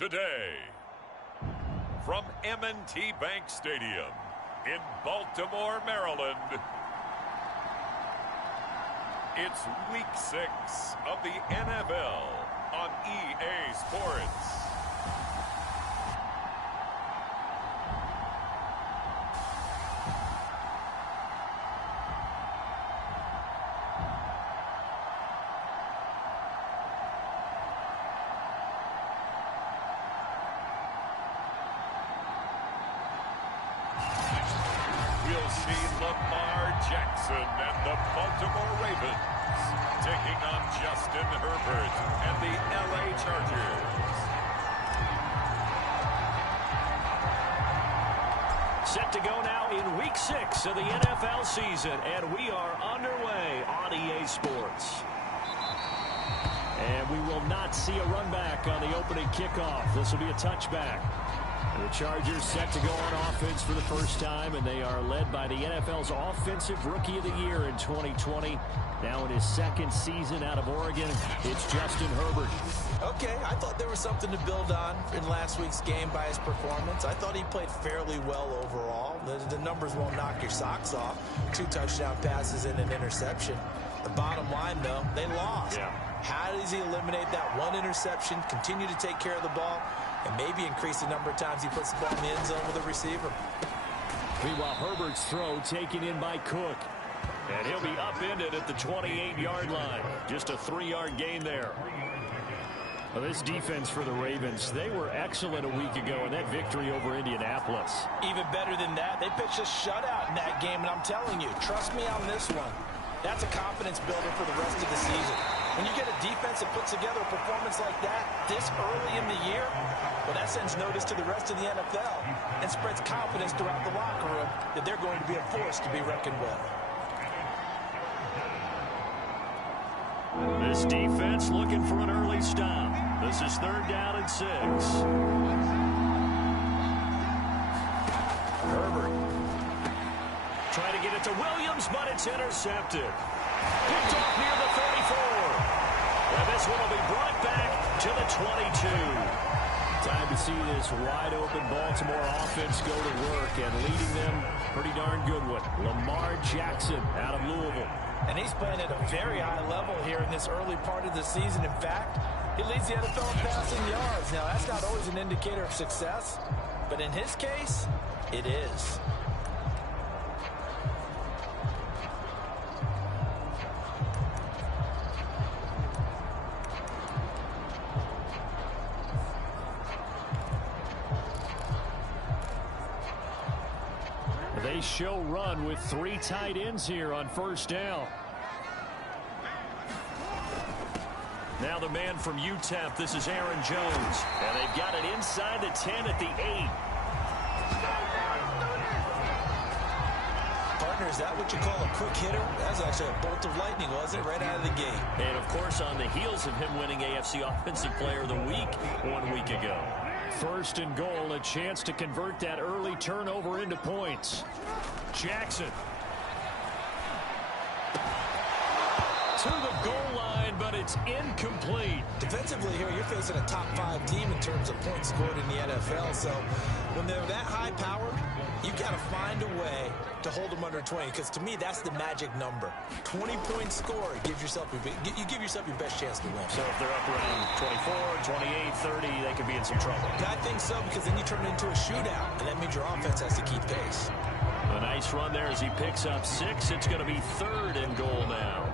today. From M&T Bank Stadium in Baltimore, Maryland, it's Week 6 of the NFL on EA Sports. We'll see Lamar Jackson and the Baltimore Ravens taking on Justin Herbert and the LA Chargers. Set to go now in Week 6 of the NFL season, and we are underway on EA Sports. And we will not see a run back on the opening kickoff. This will be a touchback. The Chargers set to go on offense for the first time, and they are led by the NFL's Offensive Rookie of the Year in 2020. Now in his second season out of Oregon, it's Justin Herbert. Okay, I thought there was something to build on in last week's game by his performance. I thought he played fairly well overall. The numbers won't knock your socks off. 2 touchdown passes and an interception. The bottom line, though, they lost. Yeah. How does he eliminate that one interception, continue to take care of the ball, and maybe increase the number of times he puts the ball in the end zone with a receiver? Meanwhile, Herbert's throw taken in by Cook. And he'll be upended at the 28-yard line. Just a 3-yard gain there. Well, this defense for the Ravens, they were excellent a week ago in that victory over Indianapolis. Even better than that, they pitched a shutout in that game, and I'm telling you, trust me on this one. That's a confidence builder for the rest of the season. When you get a defense that puts together a performance like that this early in the year, well, that sends notice to the rest of the NFL and spreads confidence throughout the locker room that they're going to be a force to be reckoned with. This defense looking for an early stop. This is 3rd down and 6. Herbert trying to get it to Williams, but it's intercepted. Picked off near the 34. And this one will be brought back to the 22. Time to see this wide-open Baltimore offense go to work, and leading them pretty darn good one. Lamar Jackson out of Louisville. And he's playing at a very high level here in this early part of the season. In fact, he leads the NFL in passing yards. Now, that's not always an indicator of success, but in his case, it is. They show run with 3 tight ends here on 1st down. Now the man from UTEP, this is Aaron Jones. And they've got it inside the 10 at the 8. Partner, is that what you call a quick hitter? That was actually a bolt of lightning, wasn't it? Right out of the gate. And, of course, on the heels of him winning AFC Offensive Player of the Week 1 week ago. 1st and goal, a chance to convert that early turnover into points. Jackson to the goal line, but it's incomplete. Defensively here, you're facing a top 5 team in terms of points scored in the NFL. So when they're that high powered, you got to find a way to hold them under 20. Because to me, that's the magic number. 20 points scored, you give yourself your best chance to win. So if they're up around 24, 28, 30, they could be in some trouble. I think so, because then you turn it into a shootout, and that means your offense has to keep pace. A nice run there as he picks up 6. It's going to be 3rd and goal now.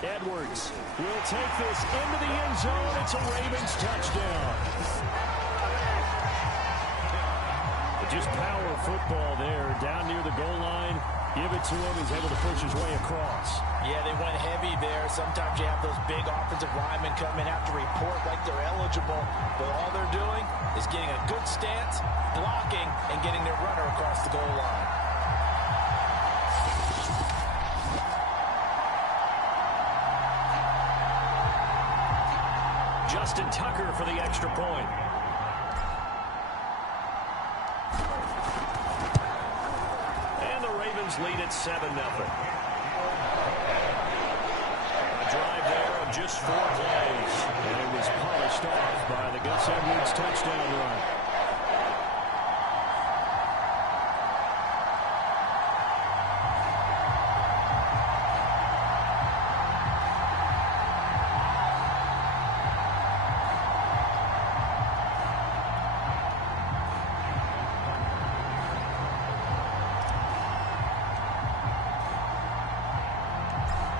Edwards will take this into the end zone. It's a Ravens touchdown. Just power football there down near the goal line. Give it to him. He's able to push his way across. Yeah, they went heavy there. Sometimes you have those big offensive linemen come in, have to report like they're eligible. But all they're doing is getting a good stance, blocking, and getting their runner across the goal line. Justin Tucker for the extra point. And the Ravens lead at 7-0. drive there of just 4 plays. And it was polished off by the Gus Edwards touchdown run.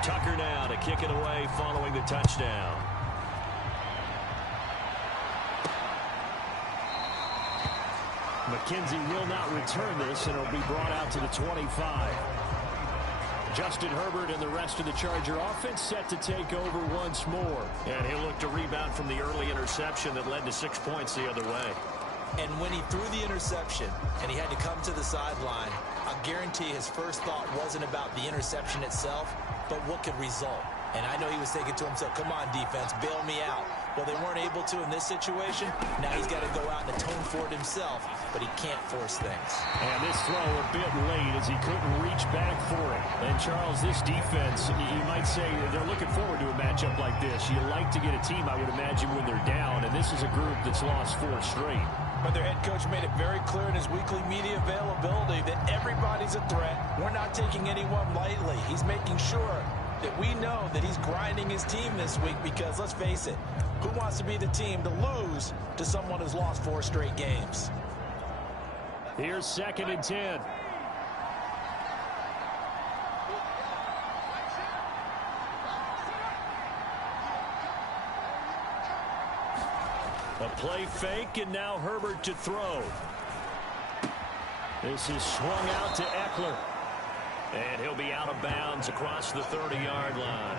Tucker now to kick it away following the touchdown. McKenzie will not return this, and it'll be brought out to the 25. Justin Herbert and the rest of the Charger offense set to take over once more. And he'll look to rebound from the early interception that led to 6 points the other way. And when he threw the interception and he had to come to the sideline, I guarantee his first thought wasn't about the interception itself, but what could result. And I know he was thinking to himself, come on, defense, bail me out. Well, they weren't able to in this situation. Now he's got to go out and atone for it himself, but he can't force things. And this throw a bit late as he couldn't reach back for it. And, Charles, this defense, you might say they're looking forward to a matchup like this. You like to get a team, I would imagine, when they're down, and this is a group that's lost 4 straight. But their head coach made it very clear in his weekly media availability that everybody's a threat. We're not taking anyone lightly. He's making sure that we know that he's grinding his team this week because, let's face it, who wants to be the team to lose to someone who's lost 4 straight games? Here's 2nd and 10. A play fake, and now Herbert to throw. This is swung out to Eckler. And he'll be out of bounds across the 30-yard line.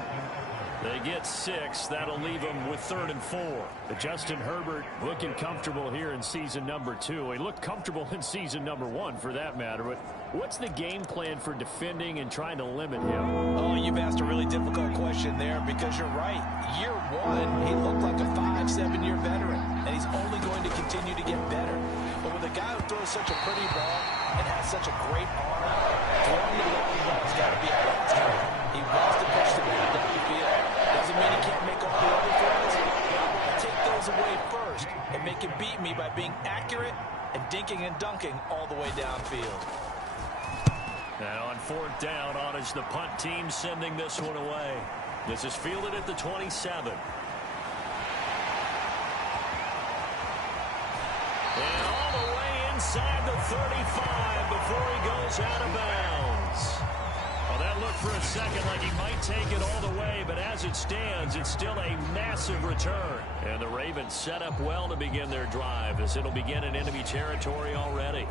They get 6. That'll leave them with 3rd and 4. But Justin Herbert looking comfortable here in season number 2. He looked comfortable in season number 1, for that matter. But what's the game plan for defending and trying to limit him? Oh, you've asked a really difficult question there because you're right. Year 1, he looked like a 5-7-year veteran, and he's only going to continue to get better. But with a guy who throws such a pretty ball and has such a great arm, throwing the long ball's got to be a lot tougher. He wants to push the ball down the field. Doesn't mean he can't make all the other throws. I take those away first and make him beat me by being accurate and dinking and dunking all the way downfield. And on 4th down, on is the punt team sending this one away. This is fielded at the 27. And all the way inside the 35 before he goes out of bounds. Well, that looked for a second like he might take it all the way, but as it stands, it's still a massive return. And the Ravens set up well to begin their drive as it'll begin in enemy territory already.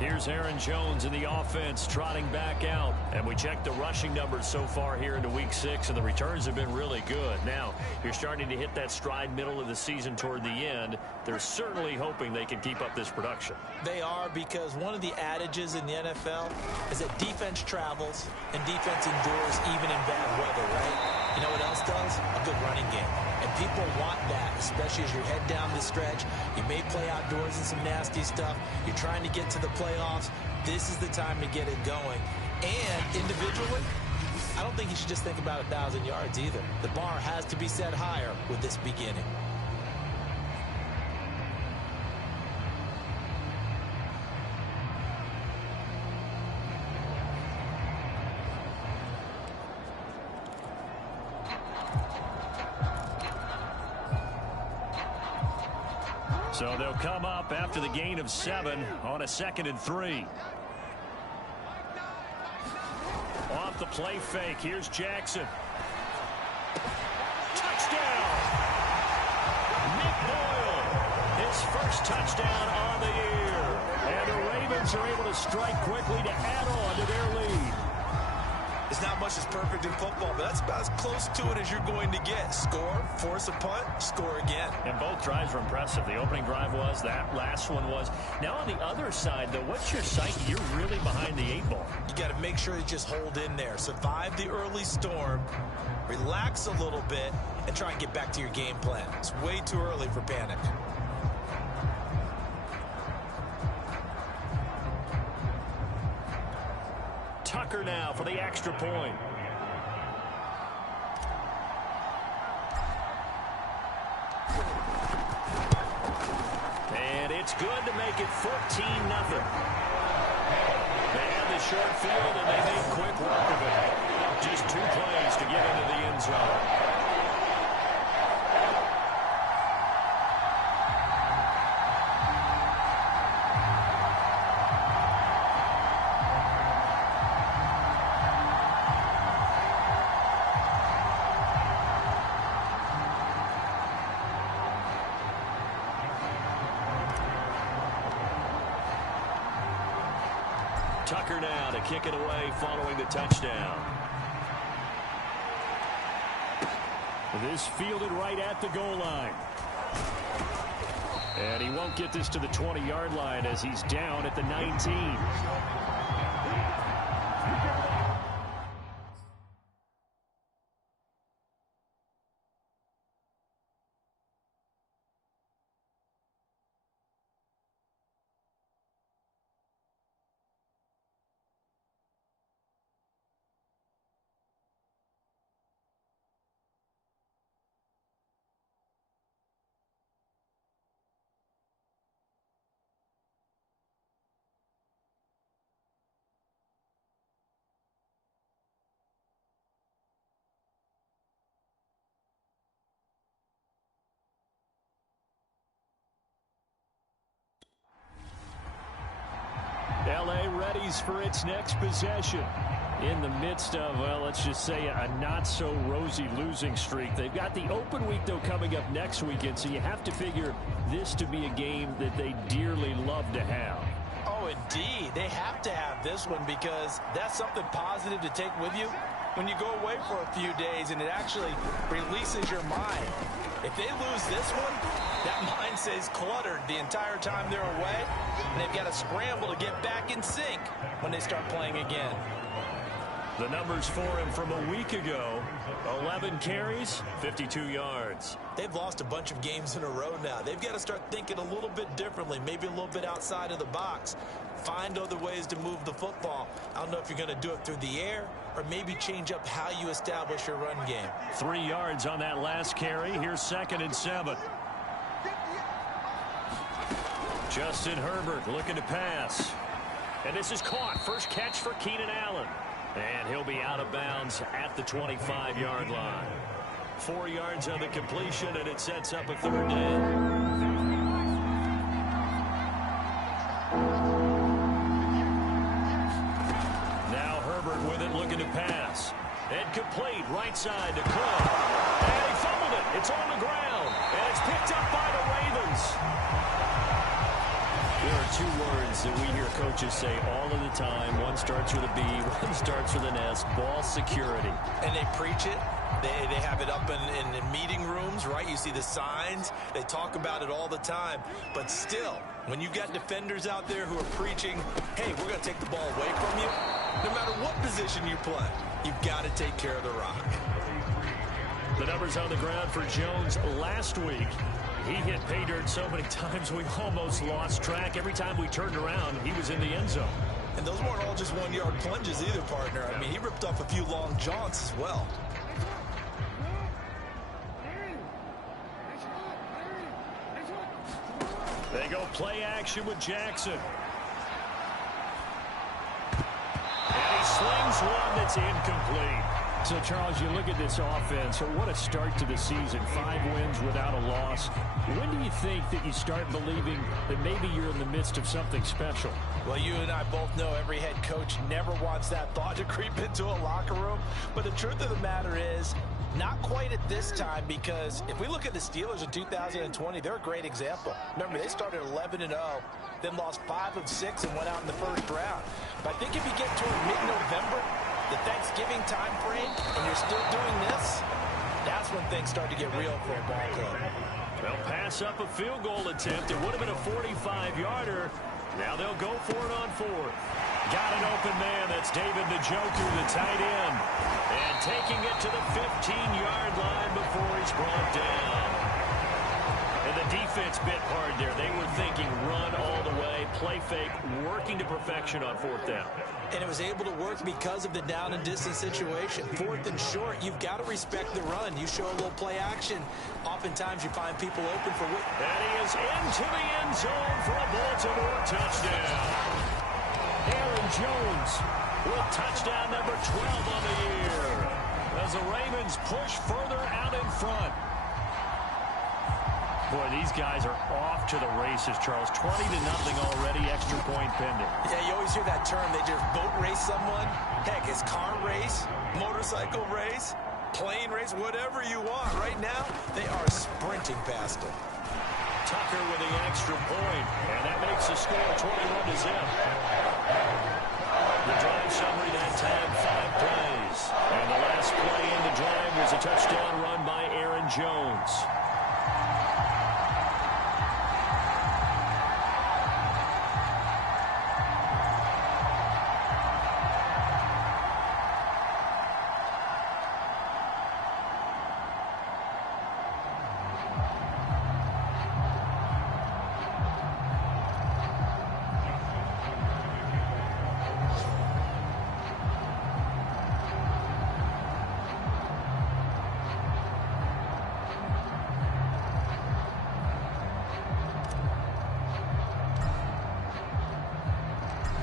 Here's Aaron Jones in the offense trotting back out. And we check the rushing numbers so far here into week 6, and the returns have been really good. Now, you're starting to hit that stride middle of the season toward the end. They're certainly hoping they can keep up this production. They are, because one of the adages in the NFL is that defense travels and defense endures even in bad weather, right? You know what else does? A good running game. And people want that, especially as you head down the stretch. You may play outdoors in some nasty stuff. You're trying to get to the playoffs. This is the time to get it going. And individually, I don't think you should just think about 1,000 yards either. The bar has to be set higher with this beginning. So they'll come up after the gain of 7 on a 2nd and 3. Off the play fake, here's Jackson. Touchdown! Nick Boyle, his first touchdown on the year. And the Ravens are able to strike quickly to add on to their lead. It's not much that's perfect in football, but that's about as close to it as you're going to get. Score, force a punt, score again. And both drives were impressive. The opening drive was, that last one was. Now on the other side, though, what's your psyche? You're really behind the 8 ball. You got to make sure you just hold in there. Survive the early storm, relax a little bit, and try and get back to your game plan. It's way too early for panic. Tucker now for the extra point. It's good to make it 14-0. They have the short field, and they make quick work of it. Just 2 plays to get into the end zone. Tucker now to kick it away following the touchdown. This fielded right at the goal line. And he won't get this to the 20-yard line as he's down at the 19. L.A. readies for its next possession. In the midst of, well, let's just say a not-so-rosy losing streak. They've got the open week, though, coming up next weekend, so you have to figure this to be a game that they dearly love to have. Oh, indeed. They have to have this one because that's something positive to take with you when you go away for a few days, and it actually releases your mind. If they lose this one, that mind stays cluttered the entire time they're away, and they've got to scramble to get back in sync when they start playing again. The numbers for him from a week ago: 11 carries, 52 yards. They've lost a bunch of games in a row now. They've got to start thinking a little bit differently, maybe a little bit outside of the box. Find other ways to move the football. I don't know if you're going to do it through the air or maybe change up how you establish your run game. 3 yards on that last carry. Here's 2nd and 7. Justin Herbert looking to pass. And this is caught. First catch for Keenan Allen. And he'll be out of bounds at the 25-yard line. 4 yards on the completion, and it sets up a 3rd down. Now Herbert with it, looking to pass. And complete, right side to Cook. And he fumbled it. It's on the ground. And it's picked up by the Ravens. There are 2 words that we hear coaches say all of the time. One starts with a B, one starts with an S: ball security. And they preach it. They have it up in meeting rooms, right? You see the signs. They talk about it all the time. But still, when you've got defenders out there who are preaching, hey, we're going to take the ball away from you, no matter what position you play, you've got to take care of the rock. The numbers on the ground for Jones last week. He hit pay dirt so many times we almost lost track. Every time we turned around, he was in the end zone. And those weren't all just 1-yard plunges either, partner. I mean, he ripped off a few long jaunts as well. They go play action with Jackson. And he slings one that's incomplete. So, Charles, you look at this offense, so what a start to the season. 5 wins without a loss. When do you think that you start believing that maybe you're in the midst of something special? Well, you and I both know every head coach never wants that thought to creep into a locker room. But the truth of the matter is, not quite at this time, because if we look at the Steelers in 2020, they're a great example. Remember, they started 11-0, then lost 5 of 6 and went out in the first round. But I think if you get toward mid-November, the Thanksgiving time frame, and you're still doing this, that's when things start to get real for a ball club. They'll pass up a field goal attempt. It would have been a 45-yarder. Now they'll go for it on 4th. Got an open man. That's David Njoku, the tight end. And taking it to the 15-yard line before he's brought down. And the defense defense bit hard there. They were thinking run all the way, play fake, working to perfection on fourth down. And it was able to work because of the down and distance situation. Fourth and short, you've got to respect the run. You show a little play action. Oftentimes you find people open for what. And he is into the end zone for a Baltimore touchdown. Aaron Jones with touchdown number 12 on the year, as the Ravens push further out in front. Boy, these guys are off to the races, Charles. 20-0 already, extra point pending. Yeah, you always hear that term. They just boat race someone. Heck, it's car race, motorcycle race, plane race, whatever you want. Right now, they are sprinting past it. Tucker with the extra point, and that makes the score 21-0. The drive summary that time, 5 plays. And the last play in the drive was a touchdown run by Aaron Jones.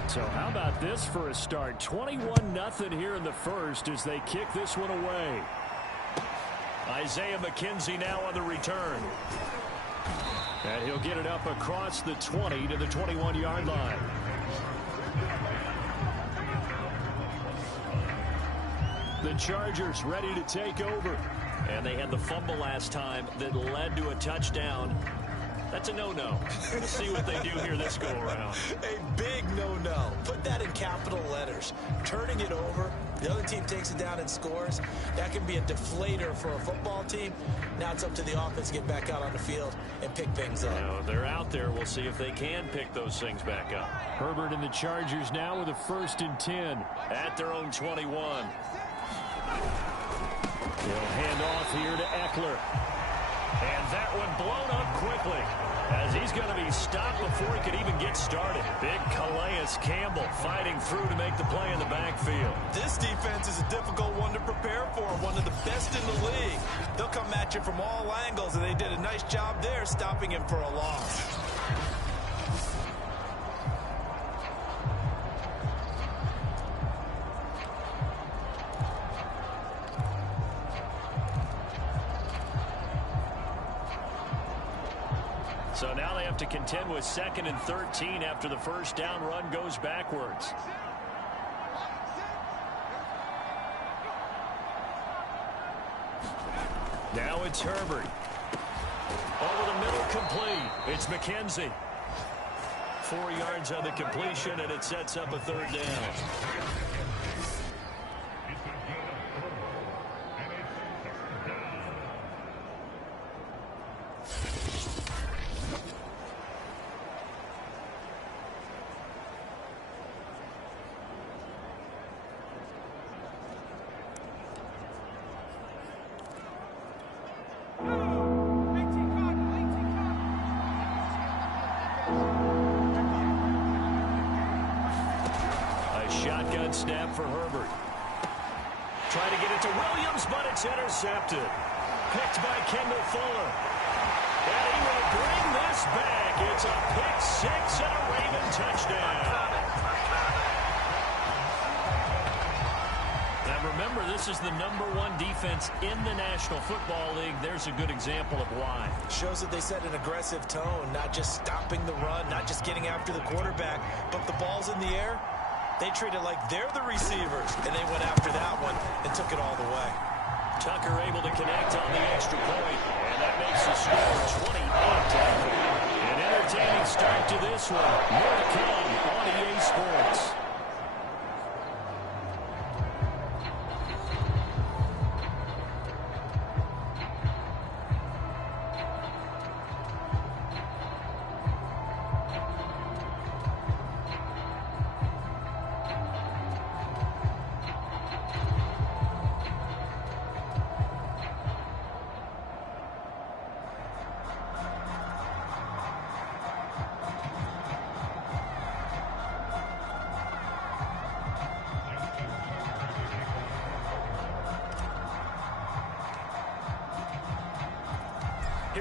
So how about this for a start? 21-0 here in the first as they kick this one away. Isaiah McKenzie now on the return. And he'll get it up across the 20 to the 21-yard line. The Chargers ready to take over. And they had the fumble last time that led to a touchdown. That's a no-no. We'll see what they do here this go-around. A big no-no. Put that in capital letters. Turning it over, the other team takes it down and scores. That can be a deflator for a football team. Now it's up to the offense to get back out on the field and pick things up. Now, they're out there. We'll see if they can pick those things back up. Herbert and the Chargers now with a 1st and 10 at their own 21. He'll hand off here to Eckler. And that one blown up quickly as he's going to be stopped before he could even get started. Big Calais Campbell fighting through to make the play in the backfield. This defense is a difficult one to prepare for, one of the best in the league. They'll come at you from all angles, and they did a nice job there stopping him for a loss. So now they have to contend with 2nd and 13 after the first down run goes backwards. Now it's Herbert. Over the middle, complete. It's McKenzie. 4 yards on the completion, and it sets up a 3rd down. Shotgun snap for Herbert. Try to get it to Williams, but it's intercepted. Picked by Kendall Fuller. And he will bring this back. It's a pick 6 and a Raven touchdown. Now remember, this is the #1 defense in the National Football League. There's a good example of why. Shows that they set an aggressive tone, not just stopping the run, not just getting after the quarterback, but the ball's in the air. They treat it like they're the receivers, and they went after that one and took it all the way. Tucker able to connect on the extra point, and that makes the score 28-0. An entertaining start to this one. More to come on EA Sports.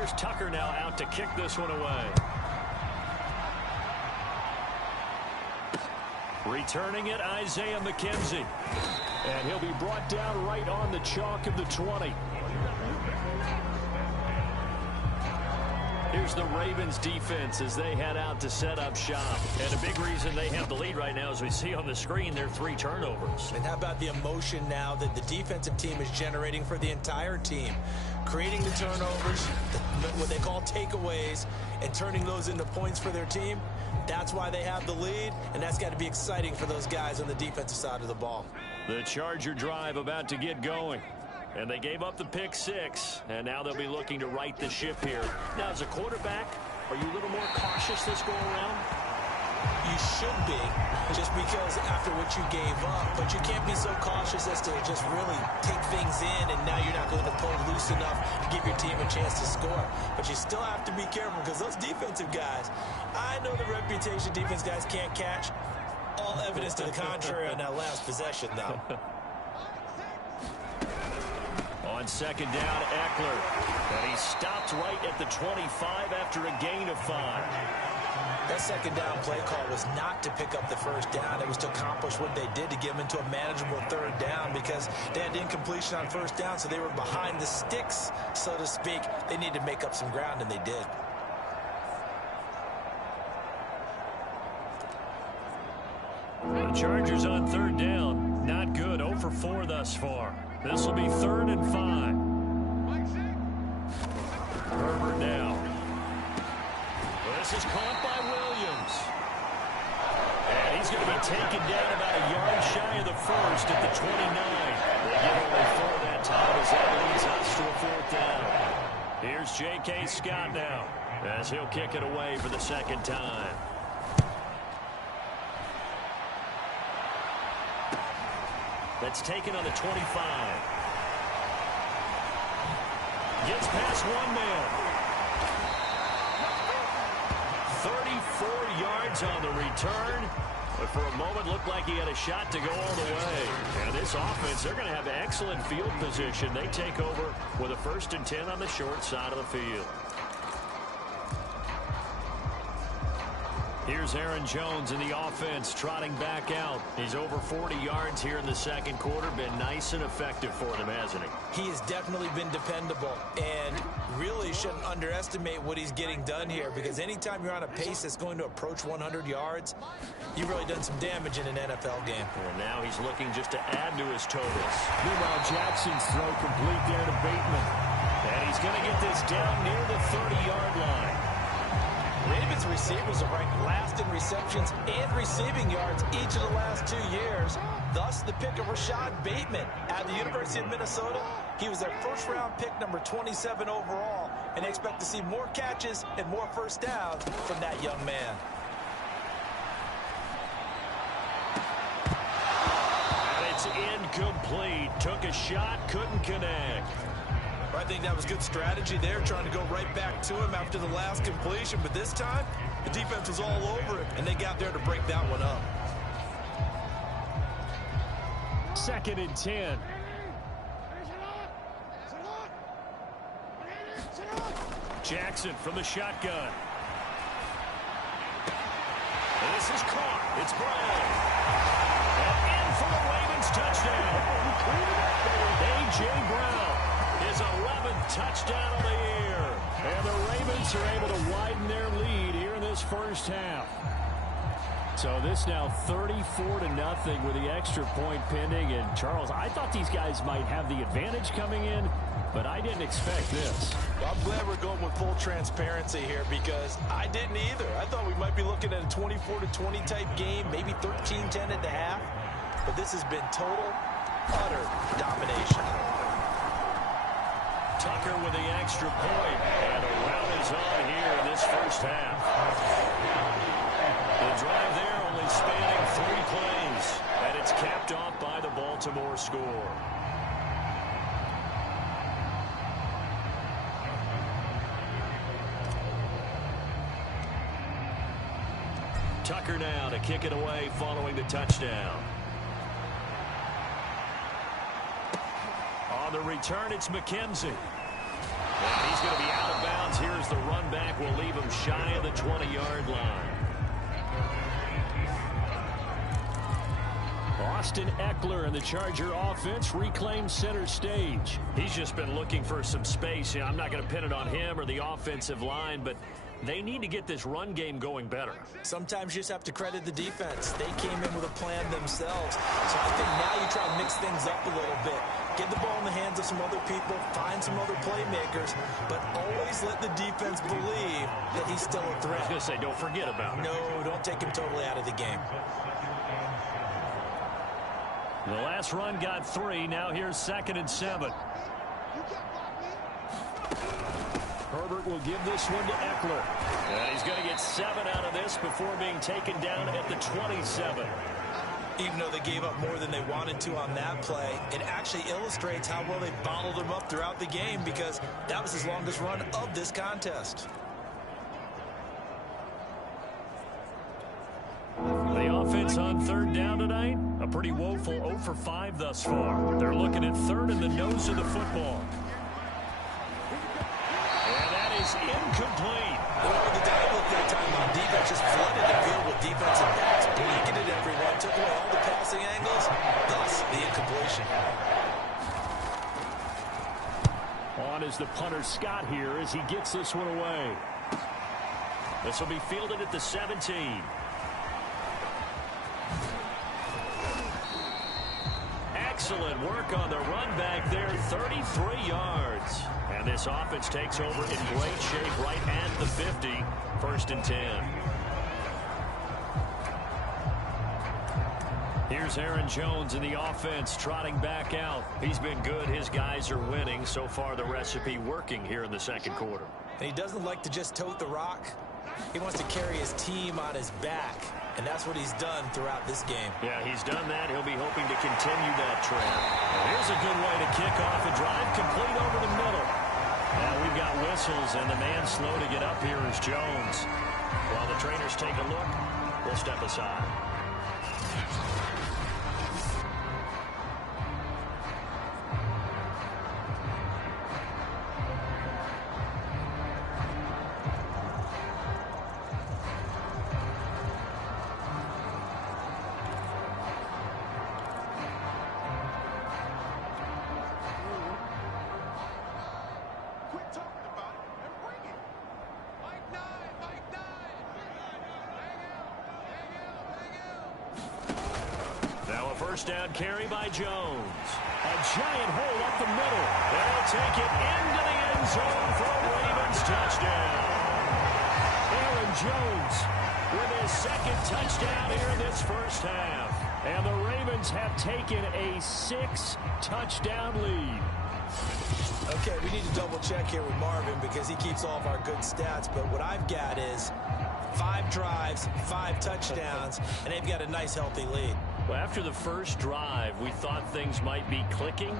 Here's Tucker now out to kick this one away. Returning it, Isaiah McKenzie. And he'll be brought down right on the chalk of the 20. Here's the Ravens defense as they head out to set up shop. And a big reason they have the lead right now, as we see on the screen, their 3 turnovers. And how about the emotion now that the defensive team is generating for the entire team? Creating the turnovers, what they call takeaways, and turning those into points for their team. That's why they have the lead, and that's got to be exciting for those guys on the defensive side of the ball. The Charger drive about to get going. And they gave up the pick 6, and now they'll be looking to right the ship here. Now, as a quarterback, are you a little more cautious this go around? You should be, just because after what you gave up. But you can't be so cautious as to just really take things in, and now you're not going to pull loose enough to give your team a chance to score. But you still have to be careful, because those defensive guys, I know the reputation defense guys can't catch. All evidence to the contrary on that last possession, though. On second down, Eckler. And he stopped right at the 25 after a gain of 5. That second down play call was not to pick up the first down. It was to accomplish what they did to get them into a manageable third down, because they had incompletion on first down, so they were behind the sticks, so to speak. They needed to make up some ground, and they did. The Chargers on third down. Not good. 0 for 4 thus far. This will be 3rd and 5. Herbert now. This is caught by Williams. And he's going to be taken down about a yard shy of the first at the 29. They get only 4 that time as that leads us to a 4th down. Here's J.K. Scott now as he'll kick it away for the second time. That's taken on the 25. Gets past one man. 34 yards on the return. But for a moment, looked like he had a shot to go all the way. And this offense, they're going to have excellent field position. They take over with a 1st and 10 on the short side of the field. Here's Aaron Jones in the offense, trotting back out. He's over 40 yards here in the second quarter. Been nice and effective for them, hasn't he? He has definitely been dependable, and really shouldn't underestimate what he's getting done here, because anytime you're on a pace that's going to approach 100 yards, you've really done some damage in an NFL game. And now he's looking just to add to his totals. Meanwhile, Jackson's throw complete there to Bateman. And he's going to get this down near the 30-yard line. Ravens receivers are ranked last in receptions and receiving yards each of the last 2 years. Thus, the pick of Rashad Bateman at the University of Minnesota. He was their first-round pick, number 27 overall, and they expect to see more catches and more first downs from that young man. And it's incomplete. Took a shot, couldn't connect. I think that was good strategy there, trying to go right back to him after the last completion. But this time, the defense was all over it, and they got there to break that one up. 2nd and 10. Jackson from the shotgun. And this is caught. It's Brown. And in for the Ravens touchdown. A.J. Brown. His 11th touchdown of the year. And the Ravens are able to widen their lead here in this first half. So this now 34-0 with the extra point pending. And Charles, I thought these guys might have the advantage coming in, but I didn't expect this. Well, I'm glad we're going with full transparency here, because I didn't either. I thought we might be looking at a 24-20 type game, maybe 13-10 at the half. But this has been total, utter domination. Tucker with the extra point, and a rout is on here in this first half. The drive there only spanning 3 plays, and it's capped off by the Baltimore score. Tucker now to kick it away following the touchdown. On the return, it's McKenzie. And he's going to be out of bounds. Here's the run back. Will leave him shy of the 20-yard line. Austin Eckler and the Charger offense reclaims center stage. He's just been looking for some space. I'm not going to pin it on him or the offensive line, but they need to get this run game going better. Sometimes you just have to credit the defense. They came in with a plan themselves. So I think now you try to mix things up a little bit. Get the ball in the hands of some other people, find some other playmakers, but always let the defense believe that he's still a threat. I was going to say, don't forget about it. No, don't take him totally out of the game. The last run got 3. Now here's 2nd and 7. Herbert will give this one to Eckler. And he's going to get 7 out of this before being taken down at the 27. Even though they gave up more than they wanted to on that play, it actually illustrates how well they bottled him up throughout the game, because that was his longest run of this contest. The offense on 3rd down tonight, a pretty woeful 0 for 5 thus far. They're looking at 3rd in the nose of the football. And that is incomplete. Well, the look that time on defense just flooded the field with defensive backs, blanketed everyone, took away all the passing angles, thus the incompletion. On is the punter Scott here as he gets this one away. This will be fielded at the 17. Excellent work on the run back there, 33 yards. And this offense takes over in great shape right at the 50, 1st and 10. Here's Aaron Jones in the offense trotting back out. He's been good. His guys are winning. So far, the recipe working here in the 2nd quarter. And he doesn't like to just tote the rock. He wants to carry his team on his back. And that's what he's done throughout this game. Yeah, he's done that. He'll be hoping to continue that trend. Well, here's a good way to kick off a drive, complete over the middle. Now we've got whistles, and the man slow to get up here is Jones. While the trainers take a look, we'll step aside. First down carry by Jones. A giant hole up the middle. They'll take it into the end zone for a Ravens touchdown. Aaron Jones with his 2nd touchdown here in this first half. And the Ravens have taken a 6-touchdown lead. Okay, we need to double check here with Marvin because he keeps all of our good stats. But what I've got is 5 drives, 5 touchdowns, and they've got a nice healthy lead. Well, after the first drive, we thought things might be clicking.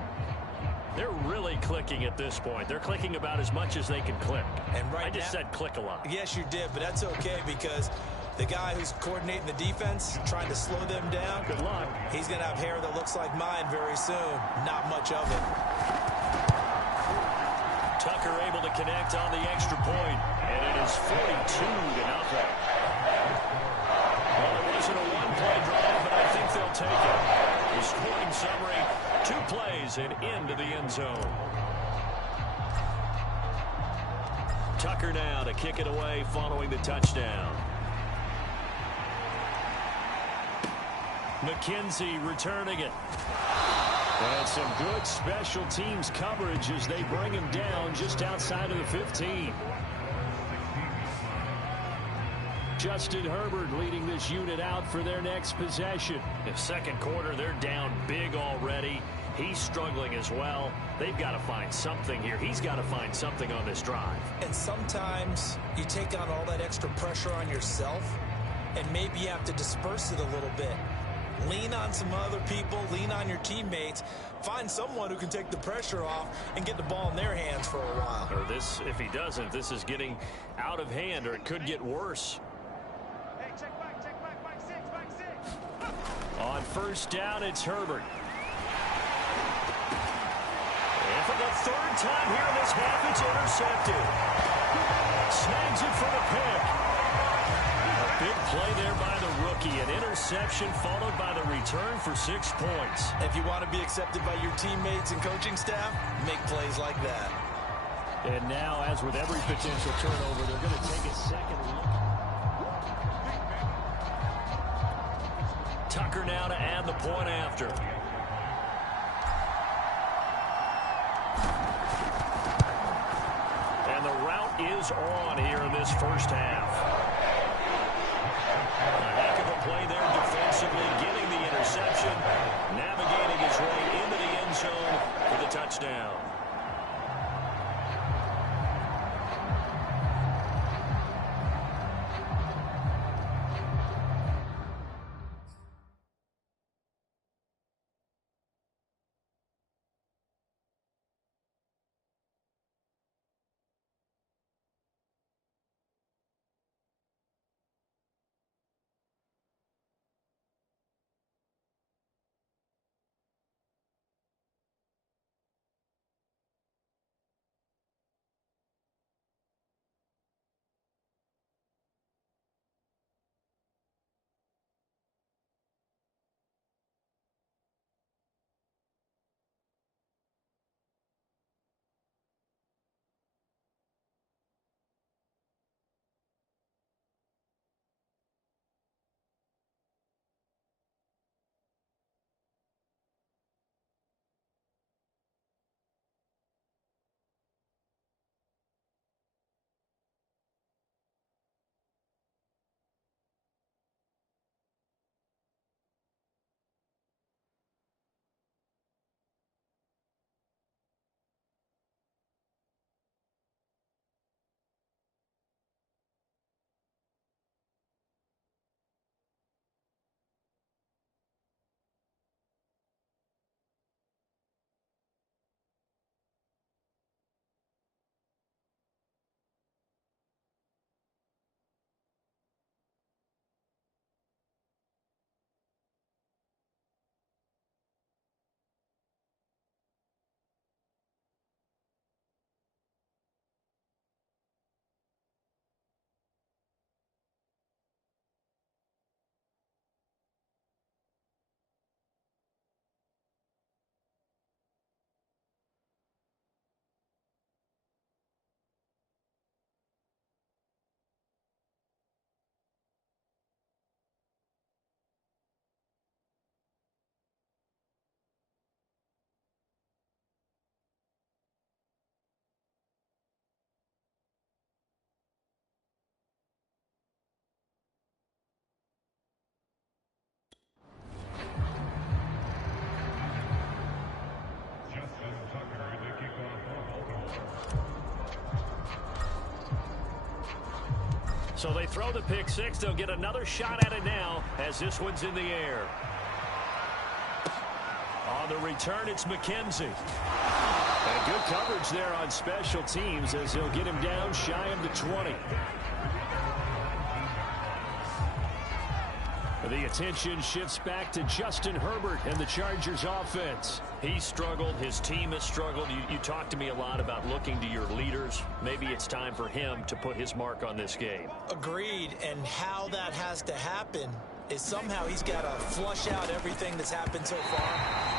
They're really clicking at this point. They're clicking about as much as they can click. And I just said click a lot. Yes, you did, but that's okay because the guy who's coordinating the defense, trying to slow them down, good luck. He's going to have hair that looks like mine very soon. Not much of it. Tucker able to connect on the extra point, and it is 42-0. Well, it wasn't a one-play drive, but I think they'll take it. The scoring summary, 2 plays and into the end zone. Tucker now to kick it away following the touchdown. McKenzie returning it. And some good special teams coverage as they bring him down just outside of the 15. Justin Herbert leading this unit out for their next possession. The 2nd quarter, they're down big already. He's struggling as well. They've got to find something here. He's got to find something on this drive. And sometimes you take on all that extra pressure on yourself, and maybe you have to disperse it a little bit. Lean on some other people, lean on your teammates, find someone who can take the pressure off and get the ball in their hands for a while. Or this, if he doesn't, this is getting out of hand, or it could get worse. Hey, check back, back 6. On first down, it's Herbert. And for the the third time here in this half, it's intercepted. Snags it for the pick. A big play there by the rookie. An interception followed by the return for 6 points. If you want to be accepted by your teammates and coaching staff, make plays like that. And now, as with every potential turnover, they're going to take a second look. Tucker now to add the point after. And the route is on here in this first half. A heck of a play there defensively, getting the interception, navigating his way into the end zone for the touchdown. So they throw the pick six. They'll get another shot at it now as this one's in the air. On the return, it's McKenzie. And good coverage there on special teams as they'll get him down shy of the 20. The attention shifts back to Justin Herbert and the Chargers offense. He struggled. His team has struggled. You talked to me a lot about looking to your leaders. Maybe it's time for him to put his mark on this game. Agreed. And how that has to happen is somehow he's got to flush out everything that's happened so far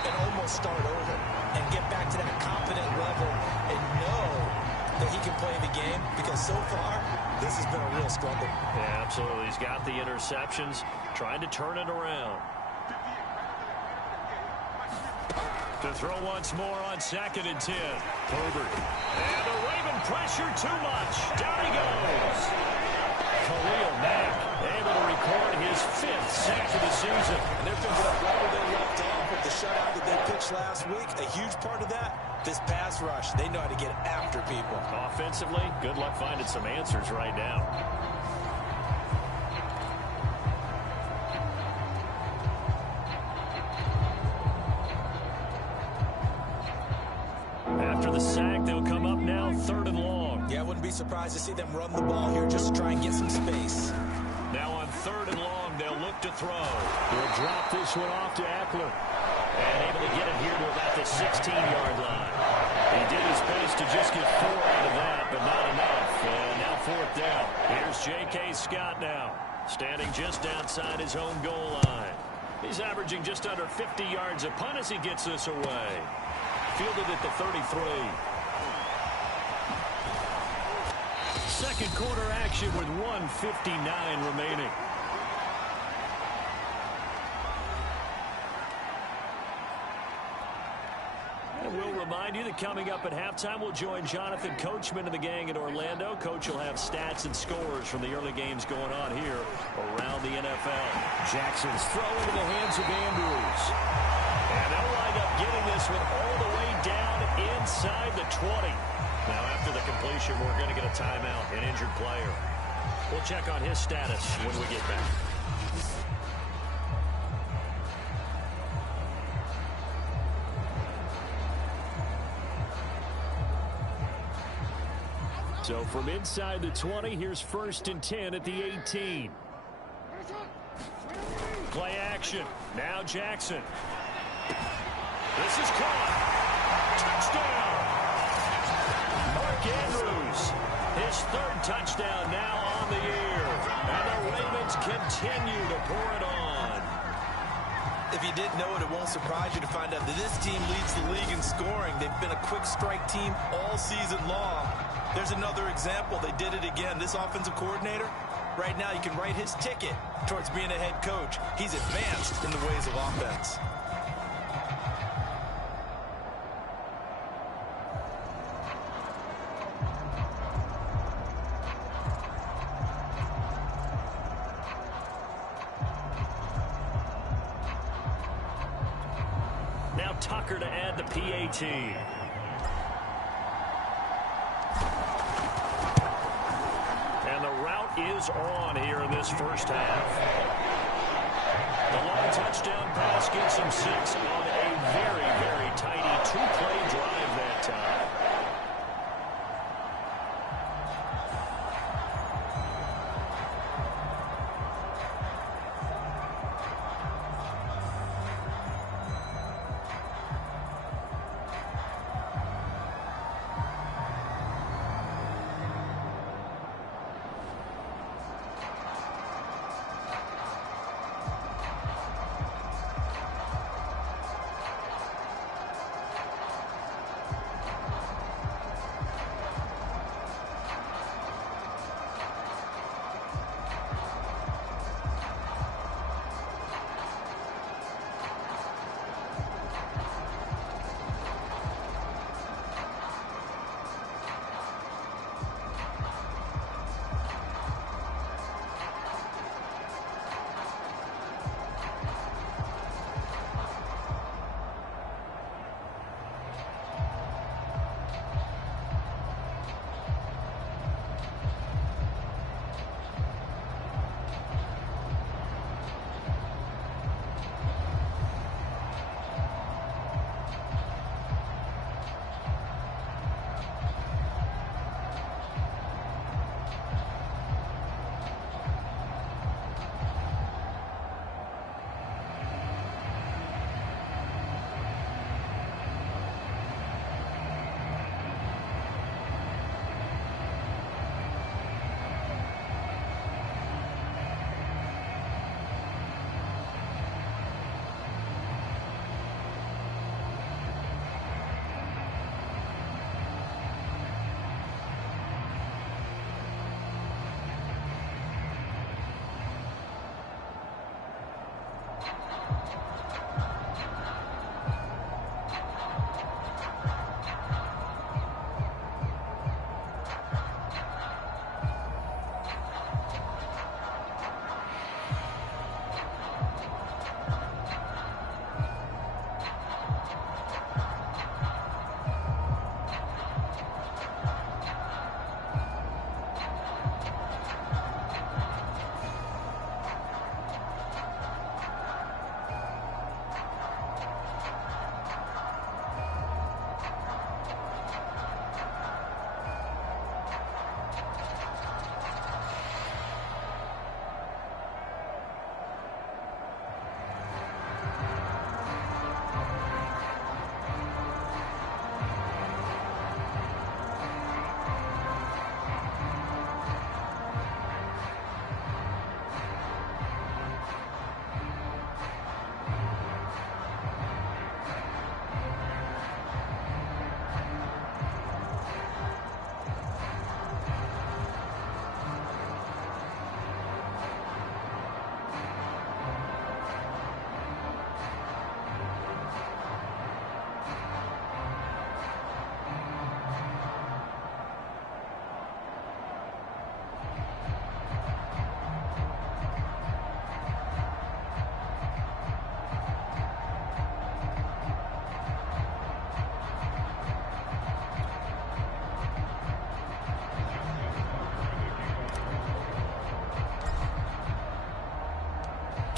and almost start over and get back to that confident level and know that he can play the game, because so far this has been a real struggle. Yeah, absolutely. He's got the interceptions, trying to turn it around. To throw once more on 2nd and 10. Herbert. And the Raven pressure too much. Down he goes. Khalil Mack able to record his 5th sack of the season. And they're picking up right where they left off with the shutout that they pitched last week. A huge part of that, this pass rush. They know how to get after people. Offensively, good luck finding some answers right now. After the sack, they'll come up now 3rd and long. Yeah, I wouldn't be surprised to see them run the ball here just to try and get some space. Now on 3rd and long, they'll look to throw. He'll drop this one off to Eckler. And able to get it here to about the 16-yard line. He did his best to just get 4 out of that, but not enough. And now 4th down. Here's J.K. Scott now, standing just outside his own goal line. He's averaging just under 50 yards a punt as he gets this away. Fielded at the 33. Second quarter action with 1:59 remaining. And we'll remind you that coming up at halftime, we'll join Jonathan Coachman and the gang in Orlando. Coach will have stats and scores from the early games going on here around the NFL. Jackson's throw into the hands of Andrews. And they'll wind up getting this one all the way down inside the 20. Now, after the completion, we're going to get a timeout, an injured player. We'll check on his status when we get back. So from inside the 20, here's 1st and 10 at the 18. Play action. Now Jackson. This is caught. Touchdown. Mark Andrews. His 3rd touchdown now on the year. And the Ravens continue to pour it on. If you didn't know it, it won't surprise you to find out that this team leads the league in scoring. They've been a quick strike team all season long. There's another example. They did it again. This offensive coordinator, right now, you can write his ticket towards being a head coach. He's advanced in the ways of offense. Now Tucker to add the PAT. Is on here in this first half. The long touchdown pass gets him 6 on a very, very tidy 2-play drive that time.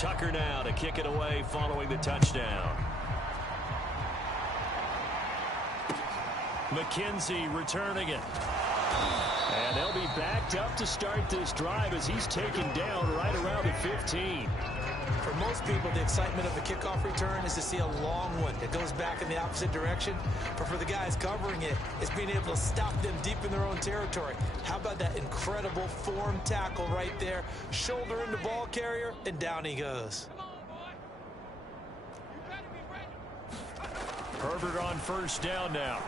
Tucker now to kick it away following the touchdown. McKenzie returning it. And they'll be backed up to start this drive as he's taken down right around the 15. For most people, the excitement of a kickoff return is to see a long one that goes back in the opposite direction. But for the guys covering it, it's being able to stop them deep in their own territory. How about that incredible form tackle right there? Shoulder into ball carrier, and down he goes. Herbert on first down now.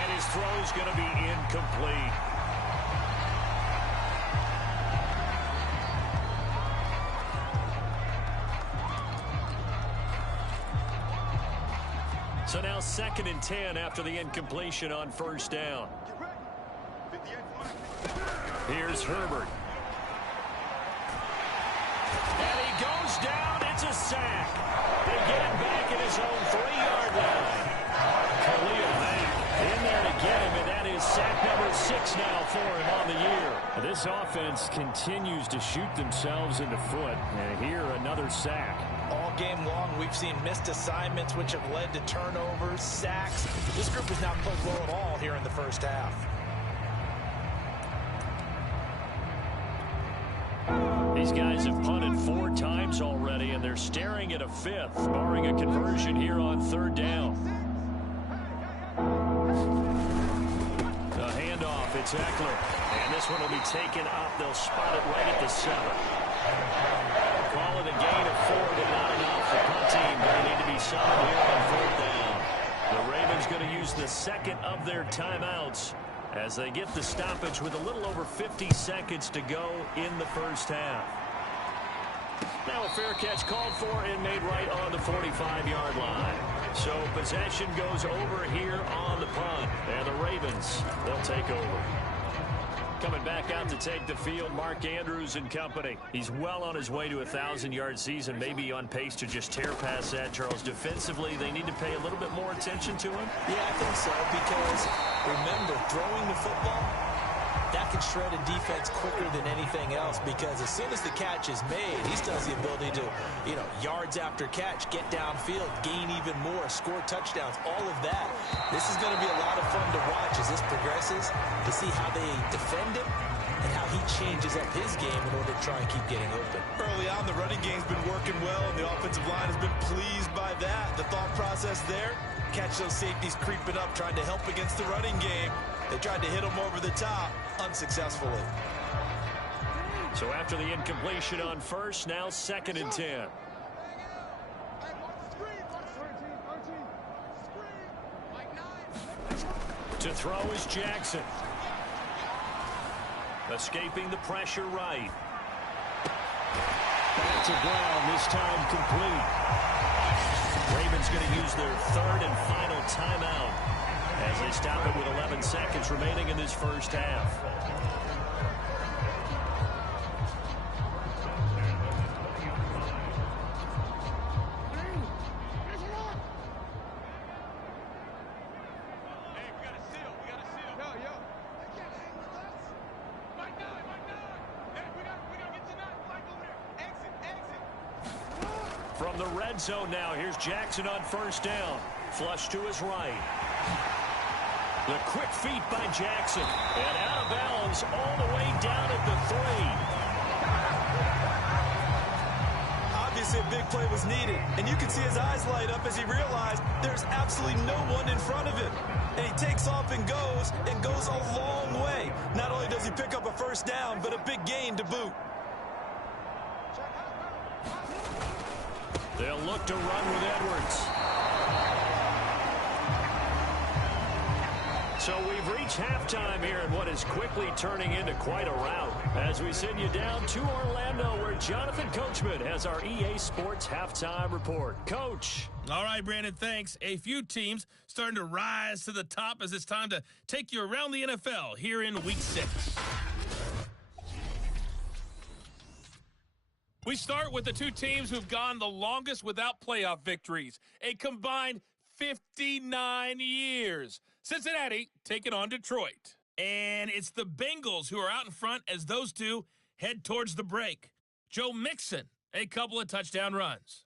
And his throw's going to be incomplete. So now 2nd and 10 after the incompletion on first down. Here's Herbert. And he goes down. It's a sack. They get it back at his own 3-yard line. Khalil Mack in there to get him, and that is sack number 6 now for him on the year. This offense continues to shoot themselves in the foot, and here another sack. All game long, we've seen missed assignments, which have led to turnovers, sacks. This group has not played well at all here in the first half. These guys have punted 4 times already, and they're staring at a 5th, barring a conversion here on 3rd down. The handoff, it's Eckler. And this one will be taken up. They'll spot it right at the 7. Call it a gain of 4, but not enough. The punt team going to need to be solid here on 4th down. The Ravens going to use the 2nd of their timeouts as they get the stoppage with a little over 50 seconds to go in the first half. Now a fair catch called for and made right on the 45-yard line. So possession goes over here on the punt. And the Ravens, they'll take over. Coming back out to take the field, Mark Andrews and company. He's well on his way to a 1,000-yard season, maybe on pace to just tear past that, Charles. Defensively, they need to pay a little bit more attention to him. Yeah, I think so, because remember, throwing the football, that can shred a defense quicker than anything else, because as soon as the catch is made, he still has the ability to, yards after catch, get downfield, gain even more, score touchdowns, all of that. This is going to be a lot of fun to watch as this progresses, to see how they defend him and how he changes up his game in order to try and keep getting open. Early on, the running game's been working well, and the offensive line has been pleased by that. The thought process there, catch those safeties creeping up, trying to help against the running game. They tried to hit him over the top, unsuccessfully. So after the incompletion on first, now 2nd and 10. To throw is Jackson. Escaping the pressure right. Back to ground, this time complete. Ravens going to use their 3rd and final timeout as they stop it with 11 seconds remaining in this first half. From the red zone now, here's Jackson on first down. Flush to his right. The quick feet by Jackson. And out of bounds all the way down at the 3. Obviously, a big play was needed, and you can see his eyes light up as he realized there's absolutely no one in front of him. And he takes off and goes a long way. Not only does he pick up a first down, but a big gain to boot. They'll look to run with Edwards. So we've reached halftime here in what is quickly turning into quite a rout as we send you down to Orlando where Jonathan Coachman has our EA Sports Halftime Report. Coach. All right, Brandon, thanks. A few teams starting to rise to the top as it's time to take you around the NFL here in Week 6. We start with the two teams who've gone the longest without playoff victories, a combined 59 years. Cincinnati taking on Detroit. And it's the Bengals who are out in front as those two head towards the break. Joe Mixon a couple of touchdown runs.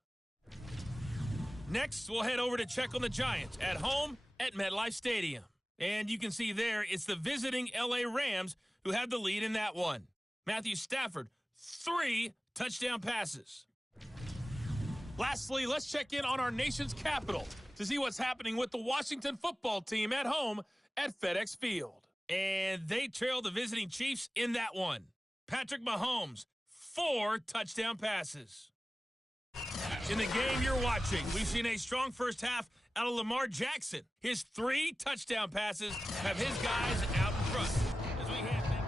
Next, we'll head over to check on the Giants at home at MetLife Stadium. And you can see there, it's the visiting L.A. Rams who had the lead in that one. Matthew Stafford, 3 touchdown passes. Lastly, let's check in on our nation's capital to see what's happening with the Washington football team at home at FedEx Field. And they trail the visiting Chiefs in that one. Patrick Mahomes, 4 touchdown passes. In the game you're watching, we've seen a strong first half out of Lamar Jackson. His 3 touchdown passes have his guys out in front. As we hand things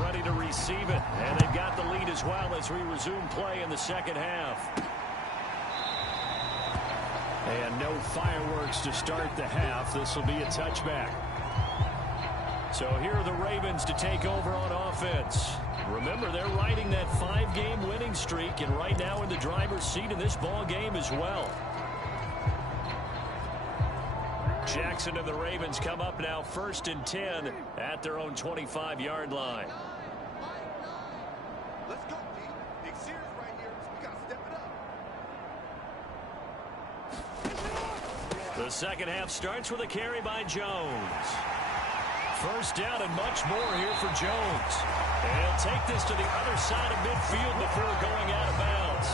ready to receive it. And they've got the lead as well as we resume play in the second half. And no fireworks to start the half. This will be a touchback. So here are the Ravens to take over on offense. Remember, they're riding that 5-game winning streak, and right now in the driver's seat in this ball game as well. Jackson and the Ravens come up now 1st and 10 at their own 25-yard line. Let's go, D. Big series right here, so we got to step it up. The second half starts with a carry by Jones. First down and much more here for Jones. And he'll take this to the other side of midfield before going out of bounds.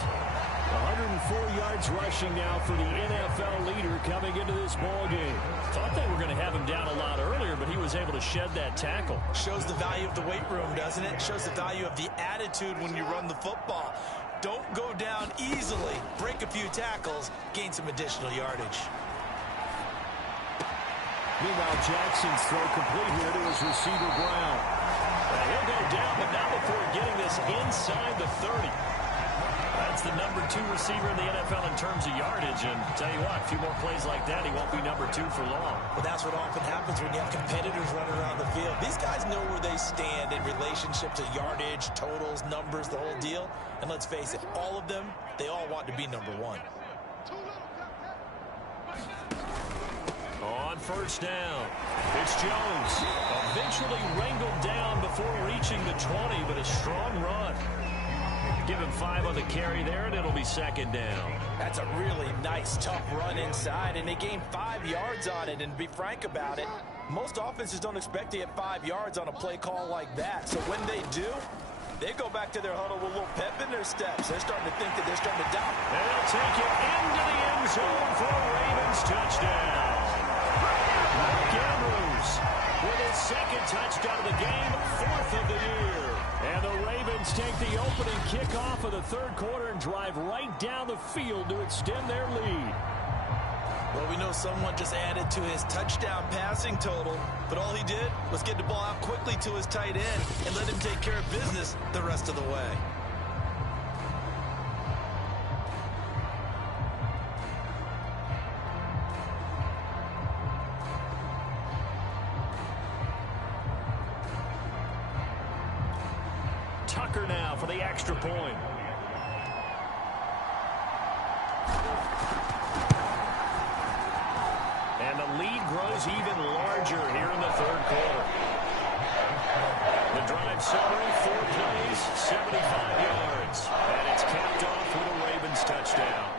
104 yards rushing now for the NFL leader coming into this ball game. Thought they were going to have him down a lot earlier, but he was able to shed that tackle. Shows the value of the weight room, doesn't it? Shows the value of the attitude when you run the football. Don't go down easily. Break a few tackles, gain some additional yardage. Meanwhile, Jackson's throw complete here to his receiver, Brown. He'll go down, but not before getting this inside the 30. That's the number 2 receiver in the NFL in terms of yardage. And tell you what, a few more plays like that, he won't be number 2 for long. Well, that's what often happens when you have competitors running around the field. These guys know where they stand in relationship to yardage, totals, numbers, the whole deal. And let's face it, all of them, they all want to be number 1. On first down, it's Jones. Eventually wrangled down before reaching the 20, but a strong run. Give him 5 on the carry there, and it'll be second down. That's a really nice, tough run inside, and they gained 5 yards on it. And to be frank about it, most offenses don't expect to get 5 yards on a play call like that. So when they do, they go back to their huddle with a little pep in their steps. They're starting to think that they're starting to doubt. And they'll take it into the end zone for a Ravens touchdown. Mark Andrews with his second touchdown of the game, 4th of the year. And the Ravens take the opening kickoff of the third quarter and drive right down the field to extend their lead. Well, we know someone just added to his touchdown passing total, but all he did was get the ball out quickly to his tight end and let him take care of business the rest of the way. Tucker now for the extra point. And the lead grows even larger here in the third quarter. The drive summary, 4 plays, 75 yards. And it's capped off with a Ravens touchdown.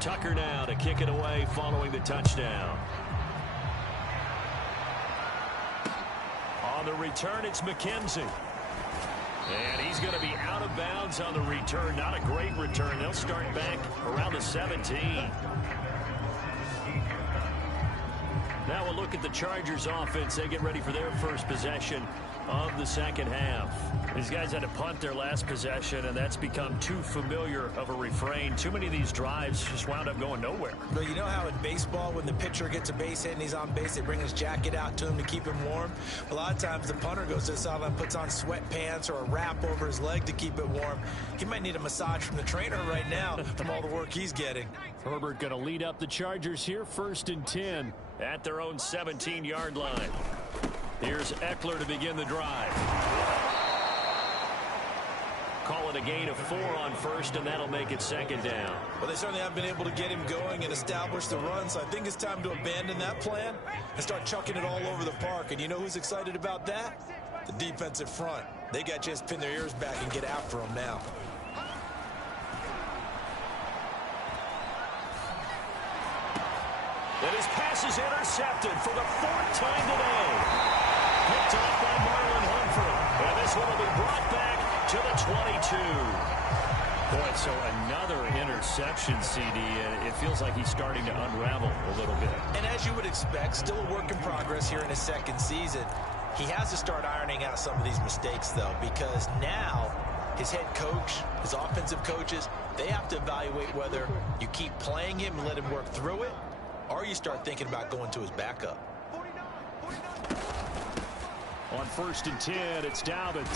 Tucker now to kick it away following the touchdown. On the return, it's McKenzie. And he's going to be out of bounds on the return. Not a great return. They'll start back around the 17. Now we'll look at the Chargers offense. They get ready for their first possession of the second half. These guys had to punt their last possession, and that's become too familiar of a refrain. Too many of these drives just wound up going nowhere. But you know how in baseball, when the pitcher gets a base hit and he's on base, they bring his jacket out to him to keep him warm? A lot of times the punter goes to the sideline, puts on sweatpants or a wrap over his leg to keep it warm. He might need a massage from the trainer right now from all the work he's getting. Herbert going to lead up the Chargers here, 1st and 10 at their own 17-yard line. Here's Eckler to begin the drive. Call it a gain of 4 on first, and that'll make it second down. Well, they certainly haven't been able to get him going and establish the run, so I think it's time to abandon that plan and start chucking it all over the park. And you know who's excited about that? The defensive front. They got a chance to pin their ears back and get after him now. And his pass is intercepted for the 4th time today. Picked off by Marlon Humphrey. And this one will be brought back to the 22. Boy, so another interception, CD, and it feels like he's starting to unravel a little bit. And as you would expect, still a work in progress here in his second season. He has to start ironing out some of these mistakes, though, because now his head coach, his offensive coaches, they have to evaluate whether you keep playing him and let him work through it, or you start thinking about going to his backup. On 1st and 10, it's Dobbins.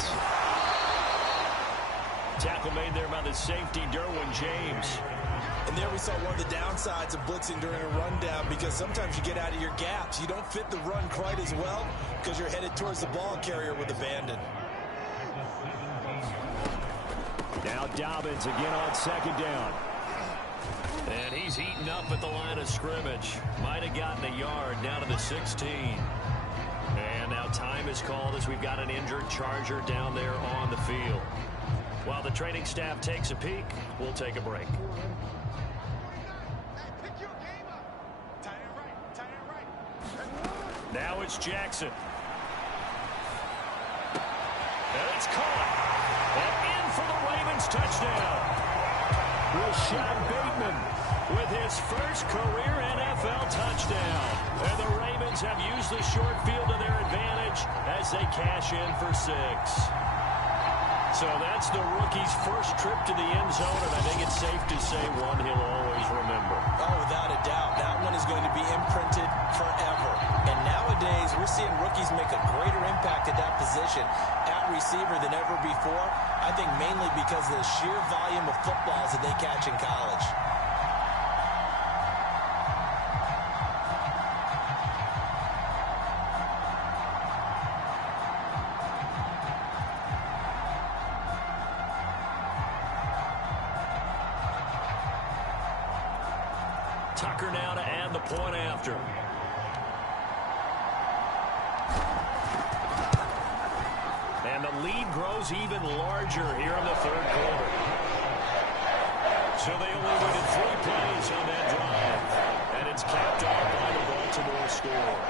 Tackle made there by the safety, Derwin James. And there we saw one of the downsides of blitzing during a rundown, because sometimes you get out of your gaps. You don't fit the run quite as well because you're headed towards the ball carrier with abandon. Now Dobbins again on 2nd down. And he's eaten up at the line of scrimmage. Might have gotten a yard down to the 16. And now time is called as we've got an injured Charger down there on the field. While the training staff takes a peek, we'll take a break. Now it's Jackson. And it's caught. And in for the Ravens touchdown. Rashad Bateman with his first career NFL touchdown. And the Ravens have used the short field to their advantage as they cash in for 6. So that's the rookie's first trip to the end zone, and I think it's safe to say one he'll always remember. Oh, without a doubt. That one is going to be imprinted forever. And nowadays, we're seeing rookies make a greater impact at that position at receiver than ever before. I think mainly because of the sheer volume of footballs that they catch in college. Tucker now to add the point after. And the lead grows even larger here in the 3rd quarter. So they only waited 3 plays on that drive. And it's capped off by the Baltimore score.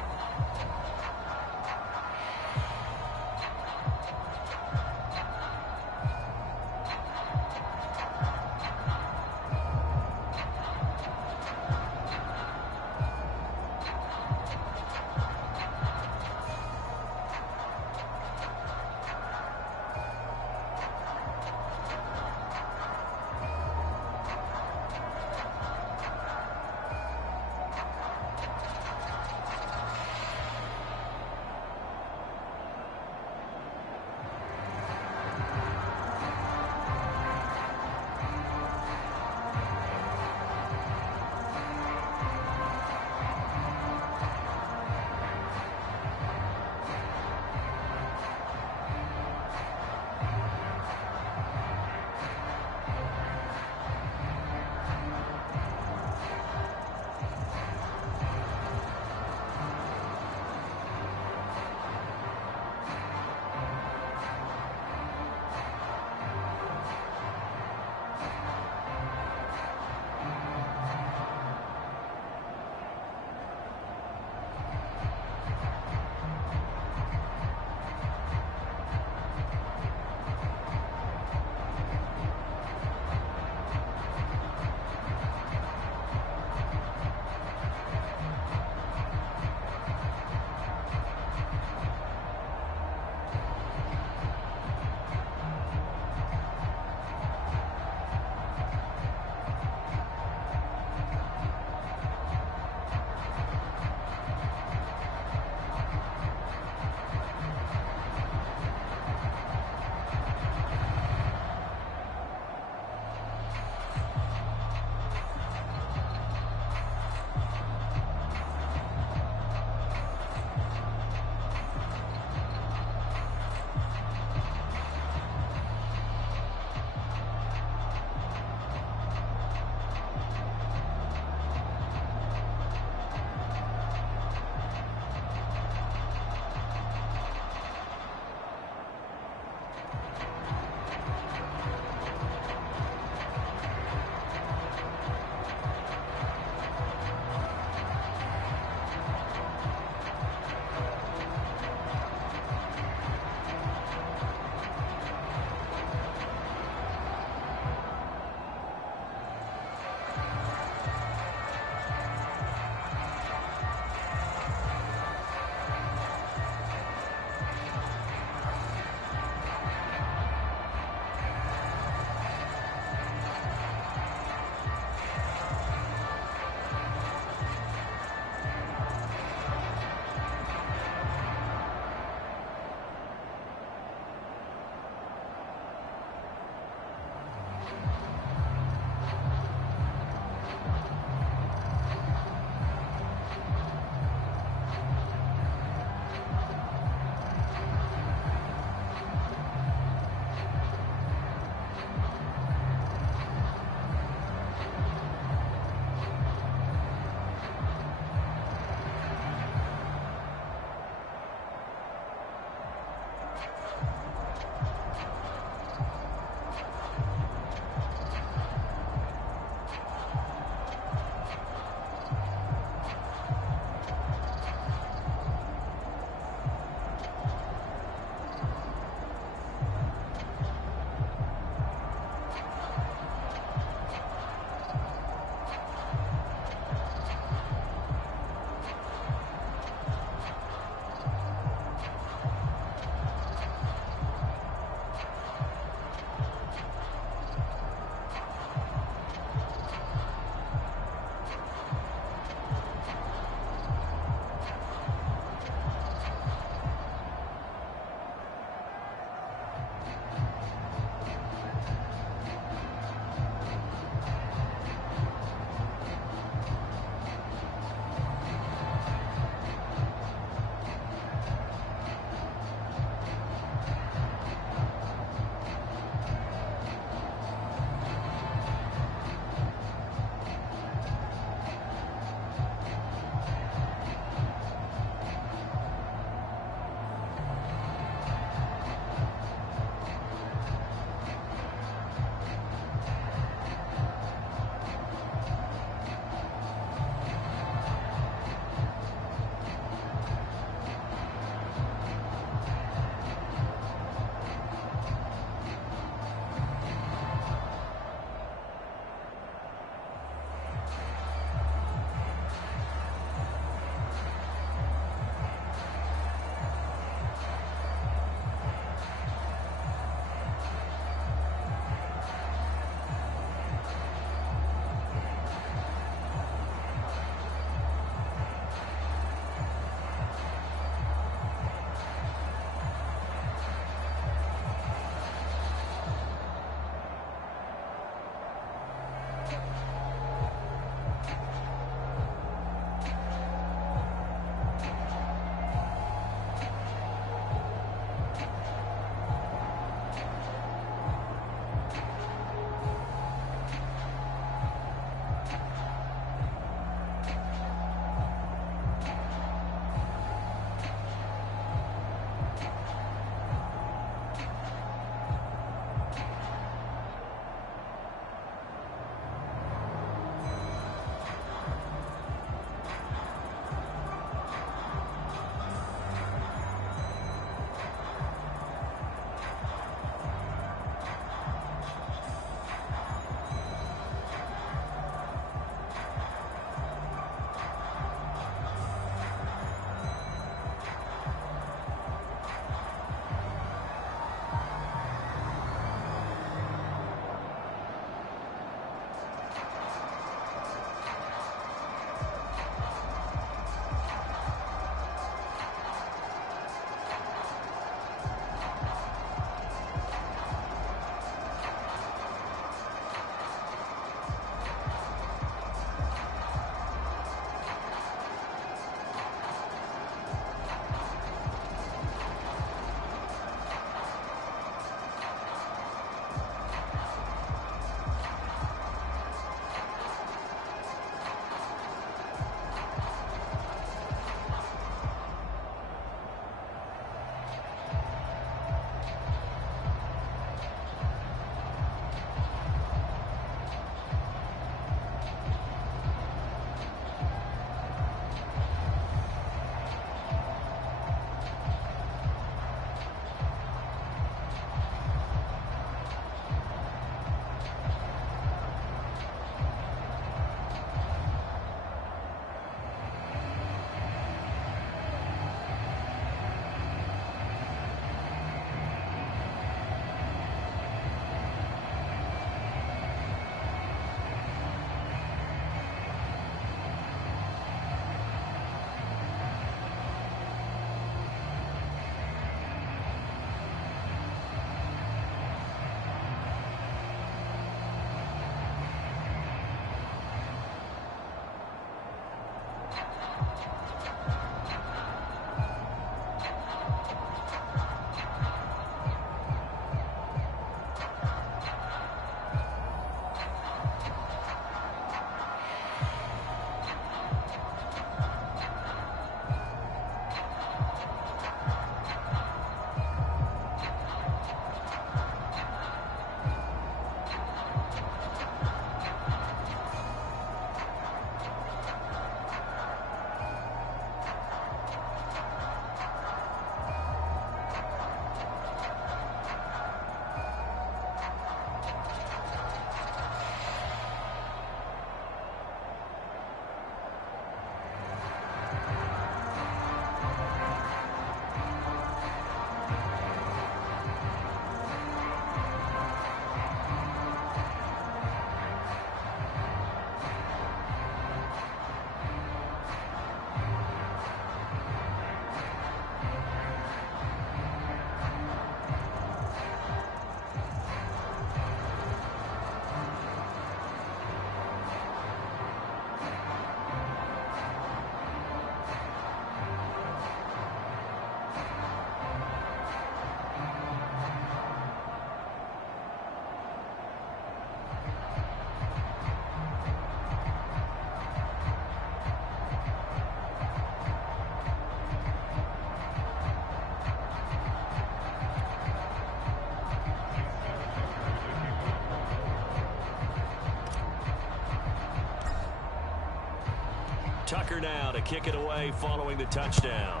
Tucker now to kick it away following the touchdown.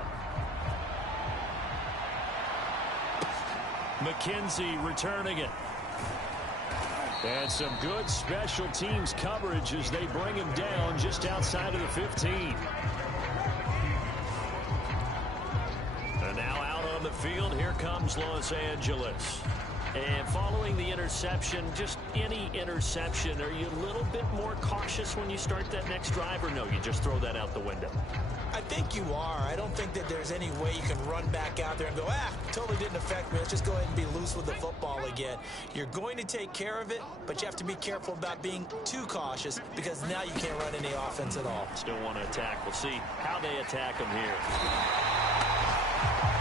McKenzie returning it. And some good special teams coverage as they bring him down just outside of the 15. And now out on the field, here comes Los Angeles. And following the interception, just any interception, are you a little bit more cautious when you start that next drive, or no, you just throw that out the window? I think you are. I don't think that there's any way you can run back out there and go, totally didn't affect me. Let's just go ahead and be loose with the football again. You're going to take care of it, but you have to be careful about being too cautious because now you can't run any offense at all. Still want to attack. We'll see how they attack them here.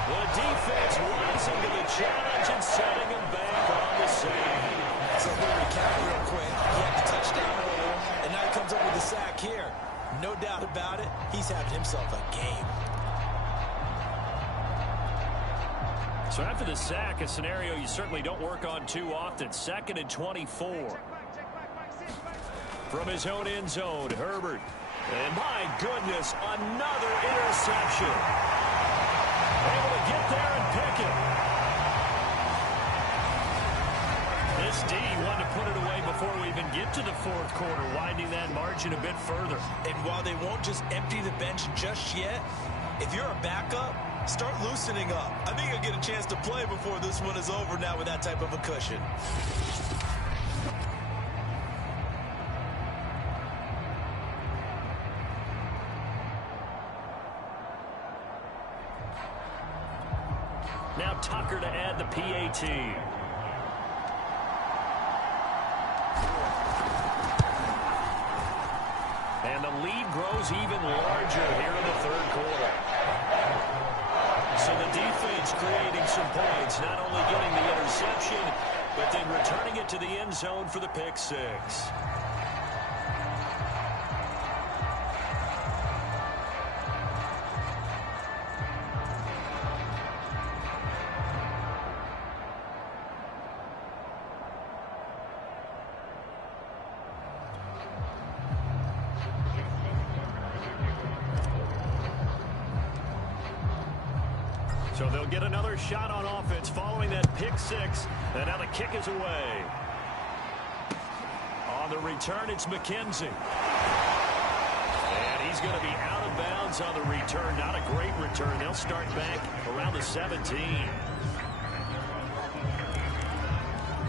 The defense rising to the challenge and setting them back on the same. So we're going to count real quick. He had the touchdown earlier, and now he comes up with the sack here. No doubt about it, he's having himself a game. So after the sack, a scenario you certainly don't work on too often. 2nd and 24. From his own end zone, Herbert. And my goodness, another interception. Able to get there and pick it. This D wanted to put it away before we even get to the fourth quarter, widening that margin a bit further. And while they won't just empty the bench just yet, if you're a backup, start loosening up. I think you'll get a chance to play before this one is over now with that type of a cushion. Now Tucker to add the PAT. And the lead grows even larger here in the third quarter. So the defense creating some points, not only getting the interception, but then returning it to the end zone for the pick six. So they'll get another shot on offense following that pick six. And now the kick is away. On the return, it's McKenzie. And he's going to be out of bounds on the return. Not a great return. They'll start back around the 17.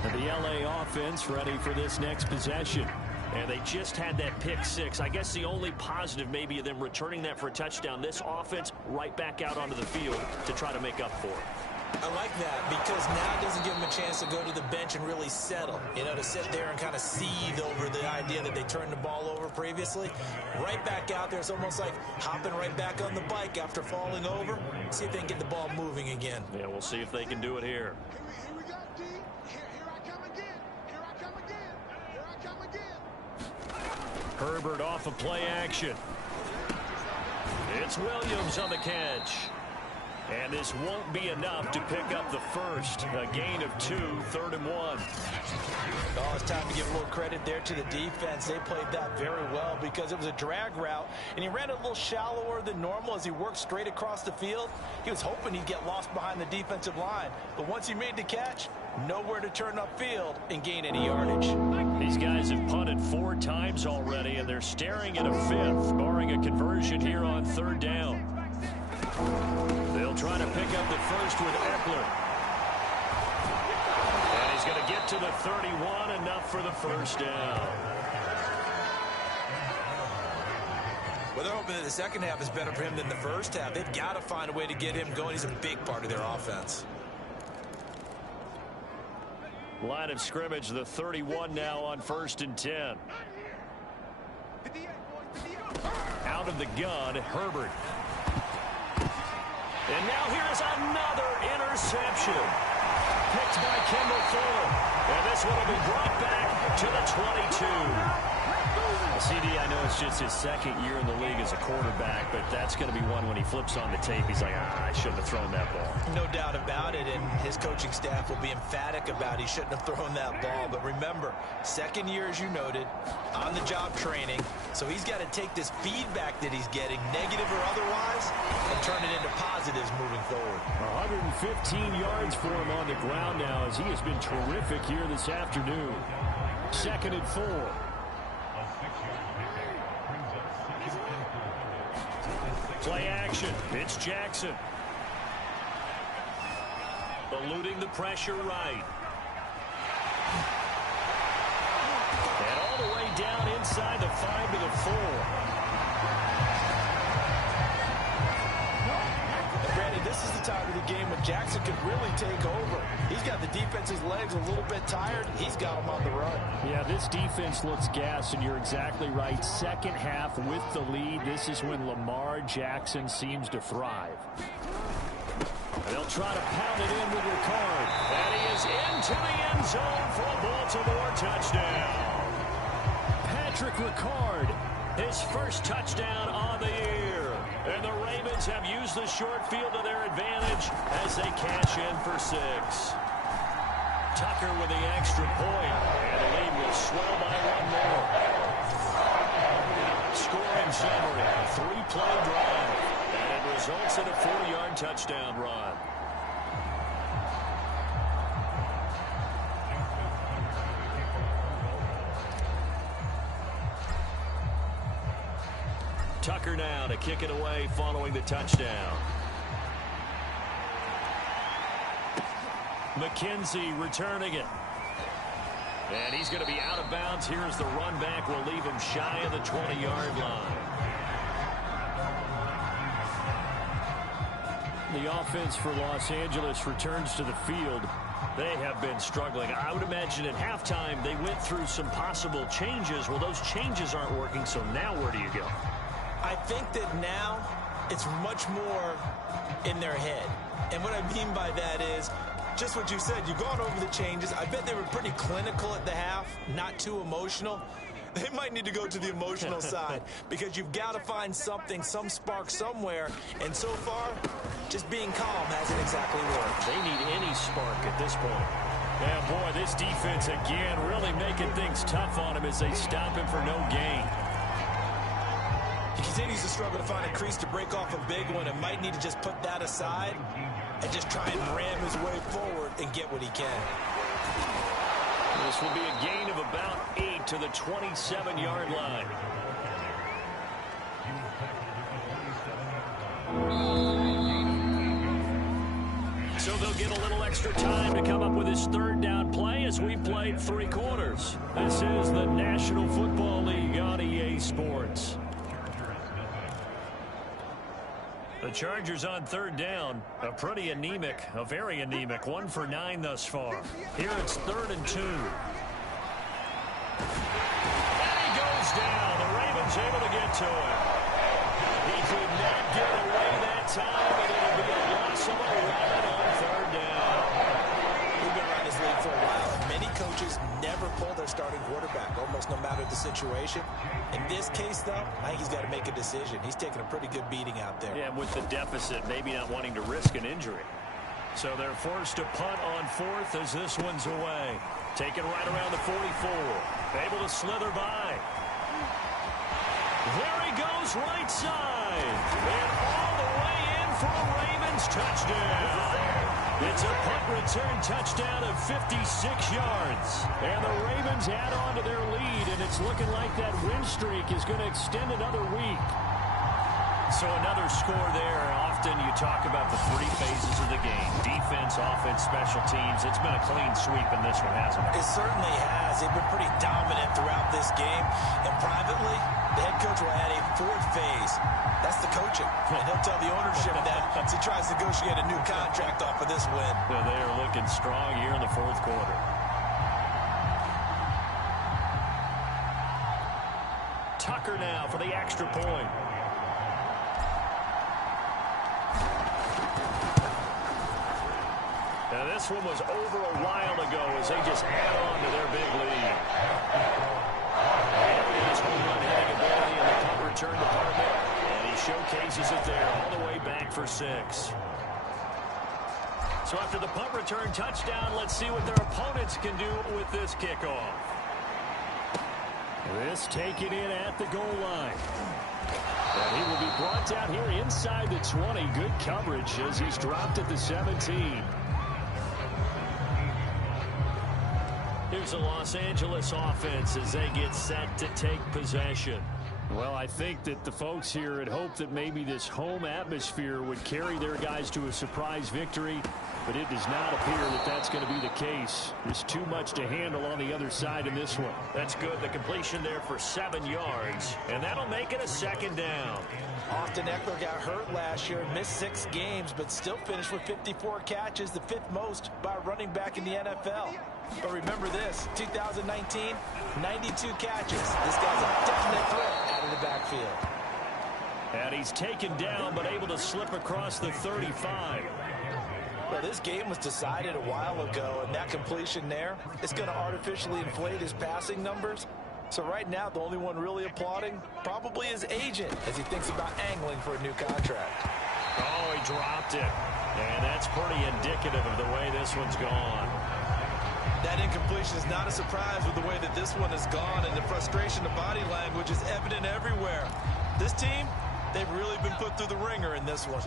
And the LA offense ready for this next possession. And they just had that pick six. I guess the only positive maybe of them returning that for a touchdown. This offense right back out onto the field to try to make up for it. I like that because now it doesn't give them a chance to go to the bench and really settle. You know, to sit there and kind of seethe over the idea that they turned the ball over previously. Right back out there. It's almost like hopping right back on the bike after falling over. See if they can get the ball moving again. Yeah, we'll see if they can do it here. Here we go, D. Here I come again. Here I come again. Here I come again. Herbert off of play action. It's Williams on the catch. And this won't be enough to pick up the first. A gain of 2, 3rd and 1. Oh, it's time to give a little credit there to the defense. They played that very well because it was a drag route, and he ran a little shallower than normal as he worked straight across the field. He was hoping he'd get lost behind the defensive line, but once he made the catch, nowhere to turn upfield and gain any yardage. These guys have punted 4 times already, and they're staring at a 5th, barring a conversion here on 3rd down. They'll try to pick up the first with Eckler. And he's going to get to the 31, enough for the first down. Well, they're hoping that the second half is better for him than the first half. They've got to find a way to get him going. He's a big part of their offense. Line of scrimmage, the 31 now on 1st and 10. Out of the gun, Herbert. And now here's another interception. Picked by Kendall Fuller. And this one will be brought back to the 22. CD, I know it's just his second year in the league as a quarterback, but that's going to be one when he flips on the tape, he's like, I shouldn't have thrown that ball. No doubt about it, and his coaching staff will be emphatic about he shouldn't have thrown that ball. But remember, second year, as you noted, on-the-job training, so he's got to take this feedback that he's getting, negative or otherwise, and turn it into positives moving forward. 115 yards for him on the ground now as he has been terrific here this afternoon. 2nd and 4. Play action. It's Jackson. Eluding the pressure right. And all the way down inside the 5 to the 4. Brandon, this is the time of the game when Jackson could really take over. He's got the defense's legs a little bit tired. He's got them on the run. Yeah, this defense looks gassed, and you're exactly right. Second half with the lead. This is when Lamar Jackson seems to thrive. And they'll try to pound it in with Ricard. And he is into the end zone for a Baltimore touchdown. Patrick Ricard, his first touchdown on the year. And the Ravens have used the short field to their advantage as they cash in for 6. Tucker with the extra point. And the lead will swell by 1 more. Scoring summary, a 3-play drive. And it results in a 40-yard touchdown run. Tucker now to kick it away following the touchdown. McKenzie returning it. And he's going to be out of bounds. Here's the run back. Will leave him shy of the 20-yard line. The offense for Los Angeles returns to the field. They have been struggling. I would imagine at halftime they went through some possible changes. Well, those changes aren't working, so now where do you go? I think that now it's much more in their head. And what I mean by that is just what you said. You've gone over the changes. I bet they were pretty clinical at the half, not too emotional. They might need to go to the emotional side because you've got to find something, some spark somewhere. And so far, just being calm hasn't exactly worked. They need any spark at this point. Yeah, boy, this defense again really making things tough on him as they stop him for no gain. He continues to struggle to find a crease to break off a big one and might need to just put that aside and just try and ram his way forward and get what he can. This will be a gain of about 8 to the 27-yard line. So they'll get a little extra time to come up with his 3rd down play as we played 3 quarters. This is the National Football League on EA Sports. The Chargers on 3rd down, a pretty anemic, a very anemic, 1 for 9 thus far. Here it's 3rd and 2. And he goes down. The Ravens able to get to him. He could not get away that time, and it'll be a loss of 11 on 3rd down. We've been around this league for a while, and many coaches never pull their starting quarterback, almost no matter the situation. In this case, though, I think he's got to make a decision. He's taking a pretty good beating out there. Yeah, with the deficit, maybe not wanting to risk an injury. So they're forced to punt on 4th as this one's away. Taken right around the 44. Able to slither by. There he goes right side. And all the way in for a Ravens touchdown. It's a punt return touchdown of 56 yards. And the Ravens add on to their lead, and it's looking like that win streak is going to extend another week. So another score there. Often you talk about the 3 phases of the game. Defense, offense, special teams. It's been a clean sweep in this one, hasn't it? It certainly has. They've been pretty dominant throughout this game. And privately, the head coach will add a 4th phase. That's the coaching. And he'll tell the ownership that as he tries to negotiate a new contract off of this win. Yeah, they are looking strong here in the 4th quarter. Tucker now for the extra point. Now this one was over a while ago as they just add on to their big lead. return department, and he showcases it there all the way back for 6. So after the punt return touchdown, let's see what their opponents can do with this kickoff. This taken in at the goal line. And he will be brought down here inside the 20. Good coverage as he's dropped at the 17. Here's the Los Angeles offense as they get set to take possession. Well, I think that the folks here had hoped that maybe this home atmosphere would carry their guys to a surprise victory, but it does not appear that that's going to be the case. There's too much to handle on the other side in this one. That's good. The completion there for 7 yards, and that'll make it a 2nd down. Austin Eckler got hurt last year, missed 6 games, but still finished with 54 catches, the 5th most by a running back in the NFL. But remember this, 2019, 92 catches. This guy's a definite threat out of the backfield. And he's taken down, but able to slip across the 35. Well, this game was decided a while ago, and that completion there is going to artificially inflate his passing numbers. So right now, the only one really applauding probably his agent as he thinks about angling for a new contract. Oh, he dropped it. And that's pretty indicative of the way this one's gone. That incompletion is not a surprise with the way that this one has gone, and the frustration of body language is evident everywhere. This team, they've really been put through the ringer in this one.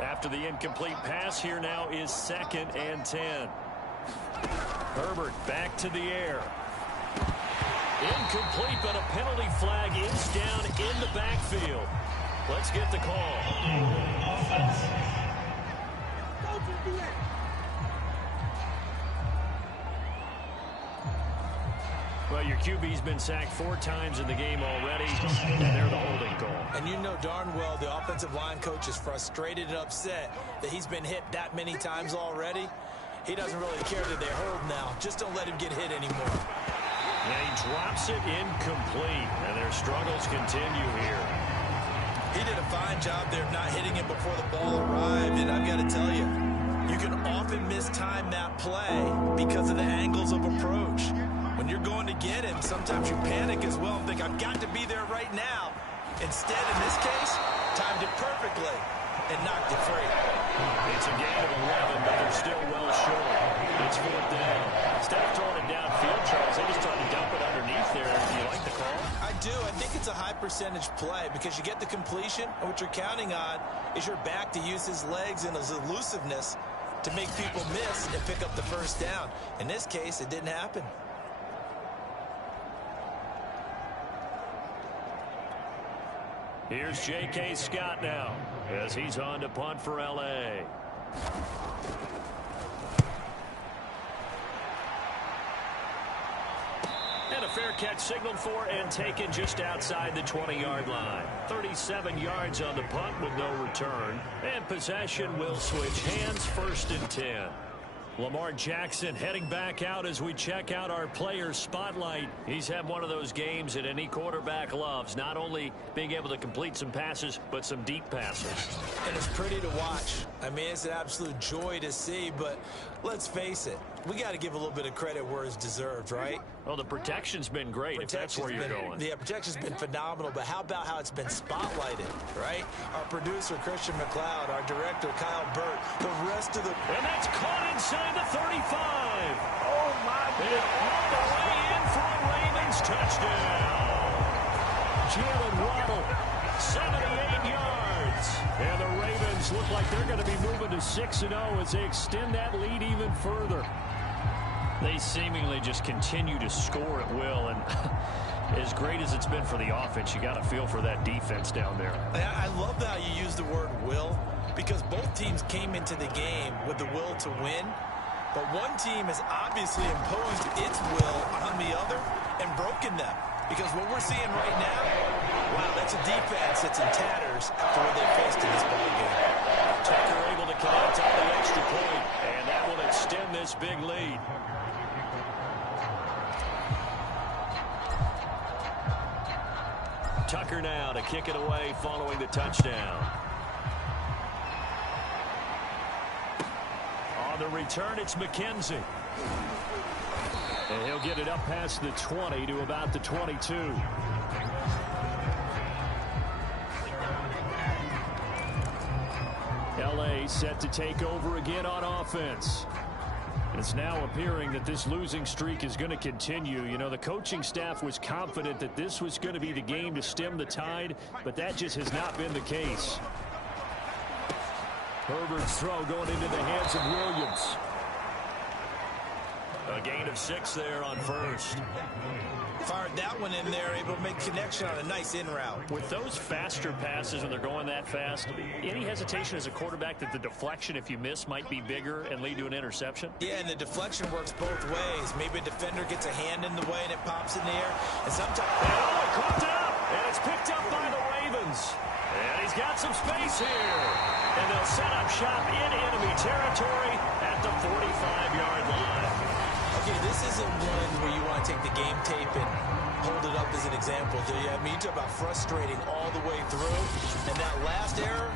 After the incomplete pass, here now is 2nd and 10. Herbert back to the air. Incomplete, but a penalty flag is down in the backfield. Let's get the call. Well, your QB's been sacked 4 times in the game already, and they're the holding call. And you know darn well the offensive line coach is frustrated and upset that he's been hit that many times already. He doesn't really care that they hold now. Just don't let him get hit anymore. And he drops it incomplete, and their struggles continue here. He did a fine job there of not hitting him before the ball arrived, and I've got to tell you, you can often mistime that play because of the angles of approach. When you're going to get him, sometimes you panic as well and think, I've got to be there right now. Instead, in this case, timed it perfectly and knocked it free. It's a gain of 11, but they're still well short. It's 4th down. Instead of throwing it downfield, Charles, they just tried to dump it underneath there. Do you like the call? I do. I think it's a high percentage play because you get the completion, and what you're counting on is your back to use his legs and his elusiveness to make people miss and pick up the 1st down. In this case, it didn't happen. Here's J.K. Scott now as he's on to punt for L.A. And a fair catch signaled for and taken just outside the 20-yard line. 37 yards on the punt with no return. And possession will switch hands, 1st and 10. Lamar Jackson heading back out as we check out our player spotlight. He's had one of those games that any quarterback loves, not only being able to complete some passes, but some deep passes. And it's pretty to watch. I mean, it's an absolute joy to see, but let's face it, we got to give a little bit of credit where it's deserved, right? Well, the protection's been great, if that's where you're going. The protection's been phenomenal, but how about how it's been spotlighted, right? Our producer, Christian McLeod, our director, Kyle Burt, the rest of the... And that's caught inside the 35. Oh, my God. And all the way in for a Ravens touchdown. Jalen Waddle, 78 yards. And the Ravens look like they're going to be moving to 6-0 as they extend that lead even further. They seemingly just continue to score at will, and as great as it's been for the offense, you got to feel for that defense down there. I love how you use the word will, because both teams came into the game with the will to win, but one team has obviously imposed its will on the other and broken them, because what we're seeing right now, wow, that's a defense that's in tatters after what they faced in this ballgame. Tucker able to connect on the extra point, and that will extend this big lead. Tucker now to kick it away following the touchdown. On the return, it's McKenzie. And he'll get it up past the 20 to about the 22. LA set to take over again on offense. It's now appearing that this losing streak is going to continue. You know, the coaching staff was confident that this was going to be the game to stem the tide, but that just has not been the case. Herbert's throw going into the hands of Williams. A gain of 6 there on first. Fired that one in there, able to make connection on a nice in route. With those faster passes when they're going that fast, any hesitation as a quarterback that the deflection, if you miss, might be bigger and lead to an interception? Yeah, and the deflection works both ways. Maybe a defender gets a hand in the way and it pops in the air. And sometimes... Oh, it caught up! And it's picked up by the Ravens. And he's got some space here. And they'll set up shop in enemy territory at the 45-yard line. Okay, this isn't one where you want to take the game tape and hold it up as an example, do you? I mean, you talk about frustrating all the way through. And that last error,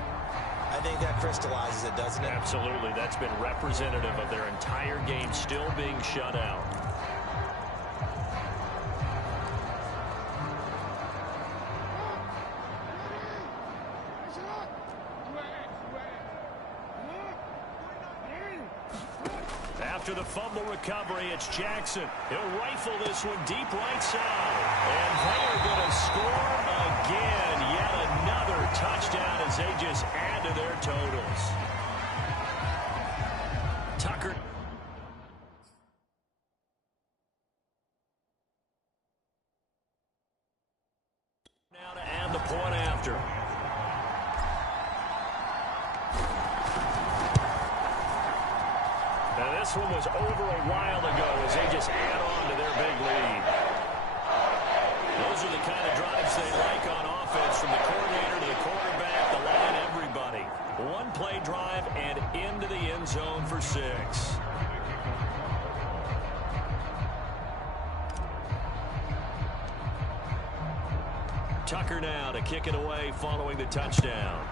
I think that crystallizes it, doesn't it? Absolutely. That's been representative of their entire game still being shut out. After the fumble recovery, it's Jackson. He'll rifle this one deep right side. And they are going to score again. Yet another touchdown as they just add to their totals. Tucker. Now to add the point after. Now this one was over a while ago as they just add on to their big lead. Those are the kind of drives they like on offense, from the coordinator to the quarterback, the line, everybody. One play drive and into the end zone for 6. Tucker now to kick it away following the touchdown.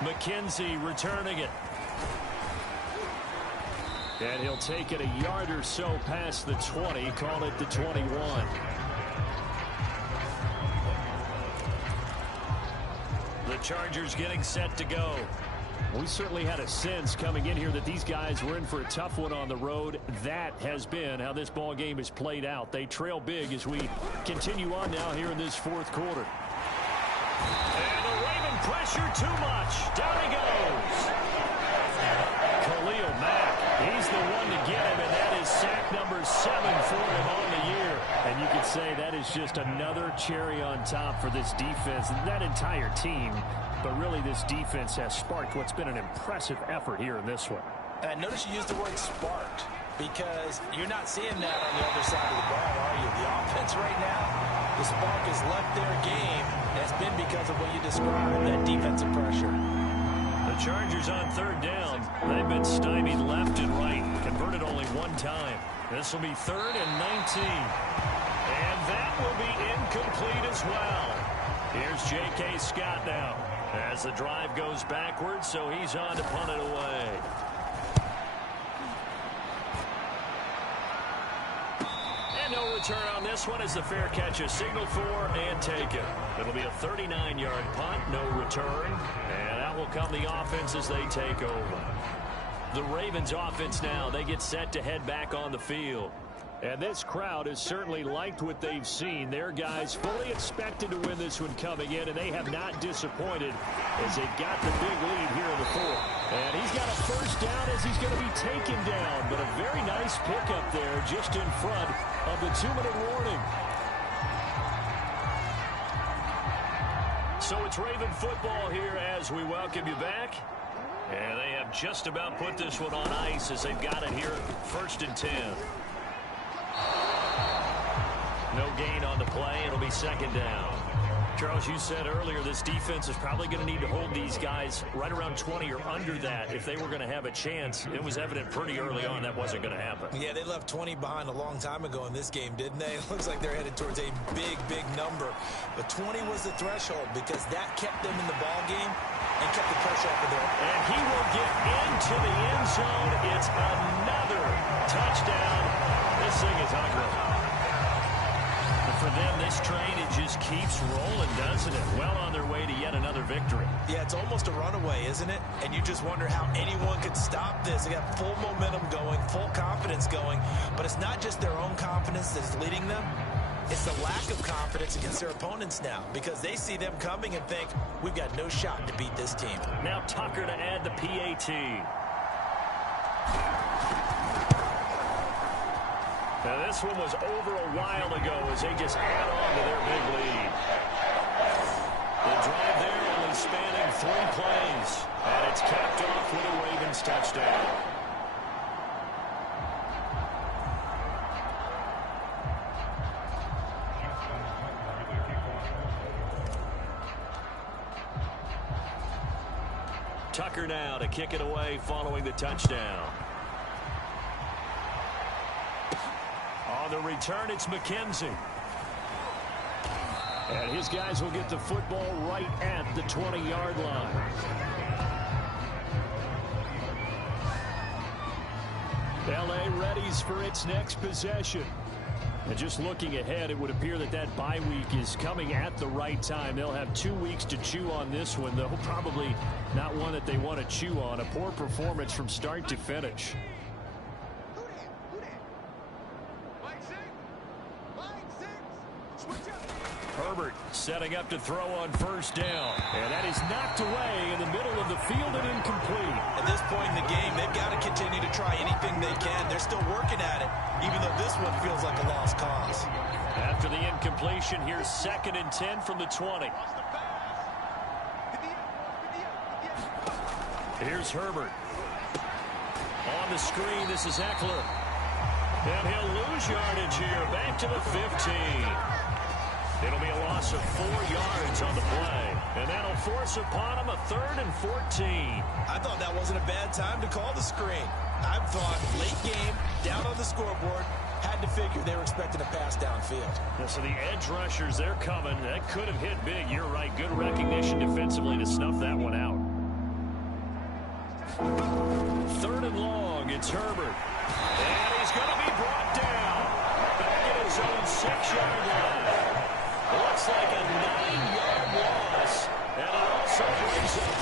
McKenzie returning it. And he'll take it a yard or so past the 20, call it the 21. The Chargers getting set to go. We certainly had a sense coming in here that these guys were in for a tough one on the road. That has been how this ball game has played out. They trail big as we continue on now here in this fourth quarter. And the Raven pressure too much. Down he goes. Khalil Mack, he's the one to get him, and that is sack number 7 for him on the year. And you could say that is just another cherry on top for this defense and that entire team. But really, this defense has sparked what's been an impressive effort here in this one. And notice you used the word sparked, because you're not seeing that on the other side of the ball, are you? The offense right now, the spark has left their game, and it's been because of what you described, that defensive pressure. The Chargers on third down. They've been stymied left and right, converted only one time. This will be 3rd and 19. And that will be incomplete as well. Here's J.K. Scott now as the drive goes backwards, so he's on to punt it away. And no return on this one as the fair catch is signaled for and taken. It'll be a 39-yard punt, no return, and that will come the offense as they take over. The Ravens offense now, they get set to head back on the field. And this crowd has certainly liked what they've seen. Their guys fully expected to win this one coming in, and they have not disappointed as they've got the big lead here in the 4th. And he's got a first down as he's going to be taken down, but a very nice pickup there just in front of the 2-minute warning. So it's Raven football here as we welcome you back. And they have just about put this one on ice as they've got it here 1st and 10. No gain on the play. It'll be 2nd down. Charles, you said earlier this defense is probably going to need to hold these guys right around 20 or under that if they were going to have a chance. It was evident pretty early on that wasn't going to happen. Yeah, they left 20 behind a long time ago in this game, didn't they? It looks like they're headed towards a big, big number. But 20 was the threshold because that kept them in the ball game and kept the pressure off of them. And he will get into the end zone. It's another touchdown. This thing is ugly. The for them, this train, it just keeps rolling, doesn't it? Well on their way to yet another victory. Yeah, it's almost a runaway, isn't it? And you just wonder how anyone could stop this. They got full momentum going, full confidence going. But it's not just their own confidence that's leading them. It's the lack of confidence against their opponents now, because they see them coming and think, we've got no shot to beat this team. Now Tucker to add the PAT. Now this one was over a while ago as they just add on to their big lead. The drive there only spanning 3 plays. And it's capped off with a Ravens touchdown. Tucker now to kick it away following the touchdown. On the return, it's McKenzie. And his guys will get the football right at the 20-yard line. L.A. readies for its next possession. And just looking ahead, it would appear that that bye week is coming at the right time. They'll have 2 weeks to chew on this one, though probably not one that they want to chew on. A poor performance from start to finish. Herbert setting up to throw on first down. And that is knocked away in the middle of the field and incomplete. At this point in the game, they've got to continue to try anything they can. They're still working at it, even though this one feels like a lost cause. After the incompletion, here's 2nd and 10 from the 20. Here's Herbert. On the screen, this is Eckler. And he'll lose yardage here. Back to the 15. It'll be a loss of 4 yards on the play. And that'll force upon him a 3rd and 14. I thought that wasn't a bad time to call the screen. I thought late game, down on the scoreboard, had to figure they were expecting a pass downfield. Yeah, so the edge rushers, they're coming. That could have hit big. You're right. Good recognition defensively to snuff that one out. 3rd and long. It's Herbert. And he's going to be brought down. Back at his own 6-yard line. Looks like a 9-yard loss. And it also brings up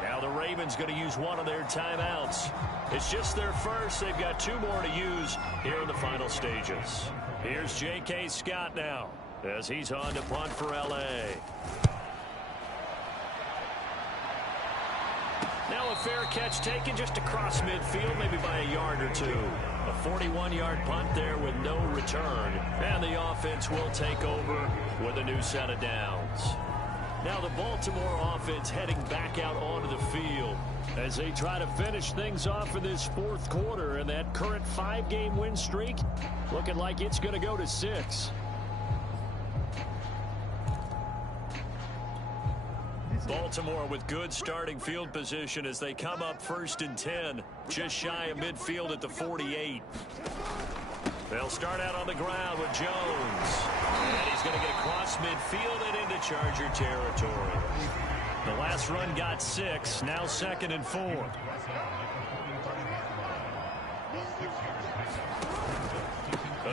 4. Now the Ravens going to use one of their timeouts. It's just their first. They've got 2 more to use here in the final stages. Here's J.K. Scott now as he's on to punt for L.A. Now a fair catch taken just across midfield, maybe by a yard or 2. A 41-yard punt there with no return. And the offense will take over with a new set of downs. Now the Baltimore offense heading back out onto the field as they try to finish things off in this 4th quarter. And that current 5-game win streak looking like it's going to go to 6. Baltimore with good starting field position as they come up 1st and 10, just shy of midfield at the 48. They'll start out on the ground with Jones. And he's going to get across midfield and into Charger territory. The last run got 6, now 2nd and 4.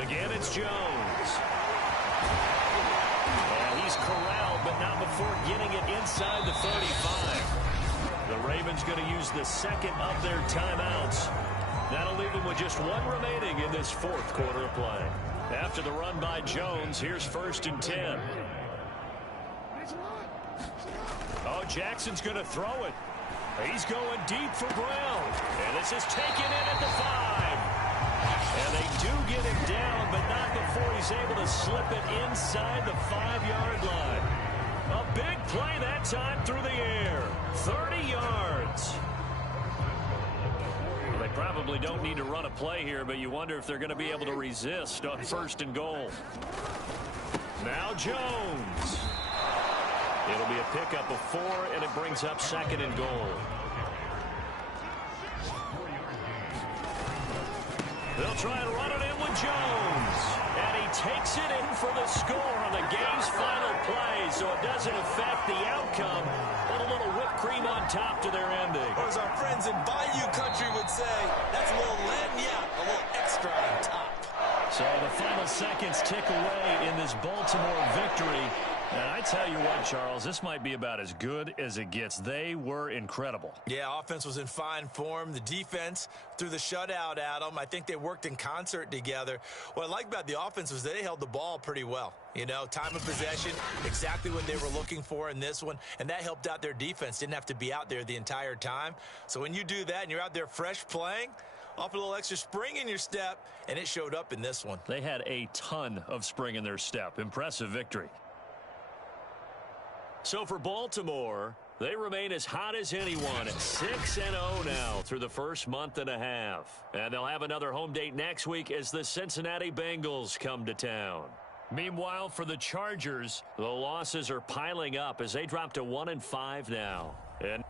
Again, it's Jones. And he's corralled, but not before getting it inside the 35. The Ravens going to use the 2nd of their timeouts. That'll leave them with just 1 remaining in this 4th quarter of play. After the run by Jones, here's 1st and 10. Oh, Jackson's going to throw it. He's going deep for Brown. And this is taken in at the 5. And they do get him down, but not before he's able to slip it inside the 5-yard line. A big play that time through the air. 30 yards. Well, they probably don't need to run a play here, but you wonder if they're going to be able to resist on 1st and goal. Now Jones. It'll be a pickup of 4, and it brings up 2nd and goal. They'll try and run it in with Jones. And he takes it in for the score on the game's final play, so it doesn't affect the outcome, but a little whipped cream on top to their ending. Or as our friends in Bayou Country would say, that's a little lagniappe, a little extra on top. So the final seconds tick away in this Baltimore victory. And I tell you what, Charles, this might be about as good as it gets. They were incredible. Yeah, offense was in fine form. The defense threw the shutout at them. I think they worked in concert together. What I like about the offense was they held the ball pretty well. You know, time of possession, exactly what they were looking for in this one, and that helped out their defense. Didn't have to be out there the entire time. So when you do that and you're out there fresh playing, off a little extra spring in your step, and it showed up in this one. They had a ton of spring in their step. Impressive victory. So for Baltimore, they remain as hot as anyone at 6-0 now through the first month and a half. And they'll have another home date next week as the Cincinnati Bengals come to town. Meanwhile, for the Chargers, the losses are piling up as they drop to 1-5 now. And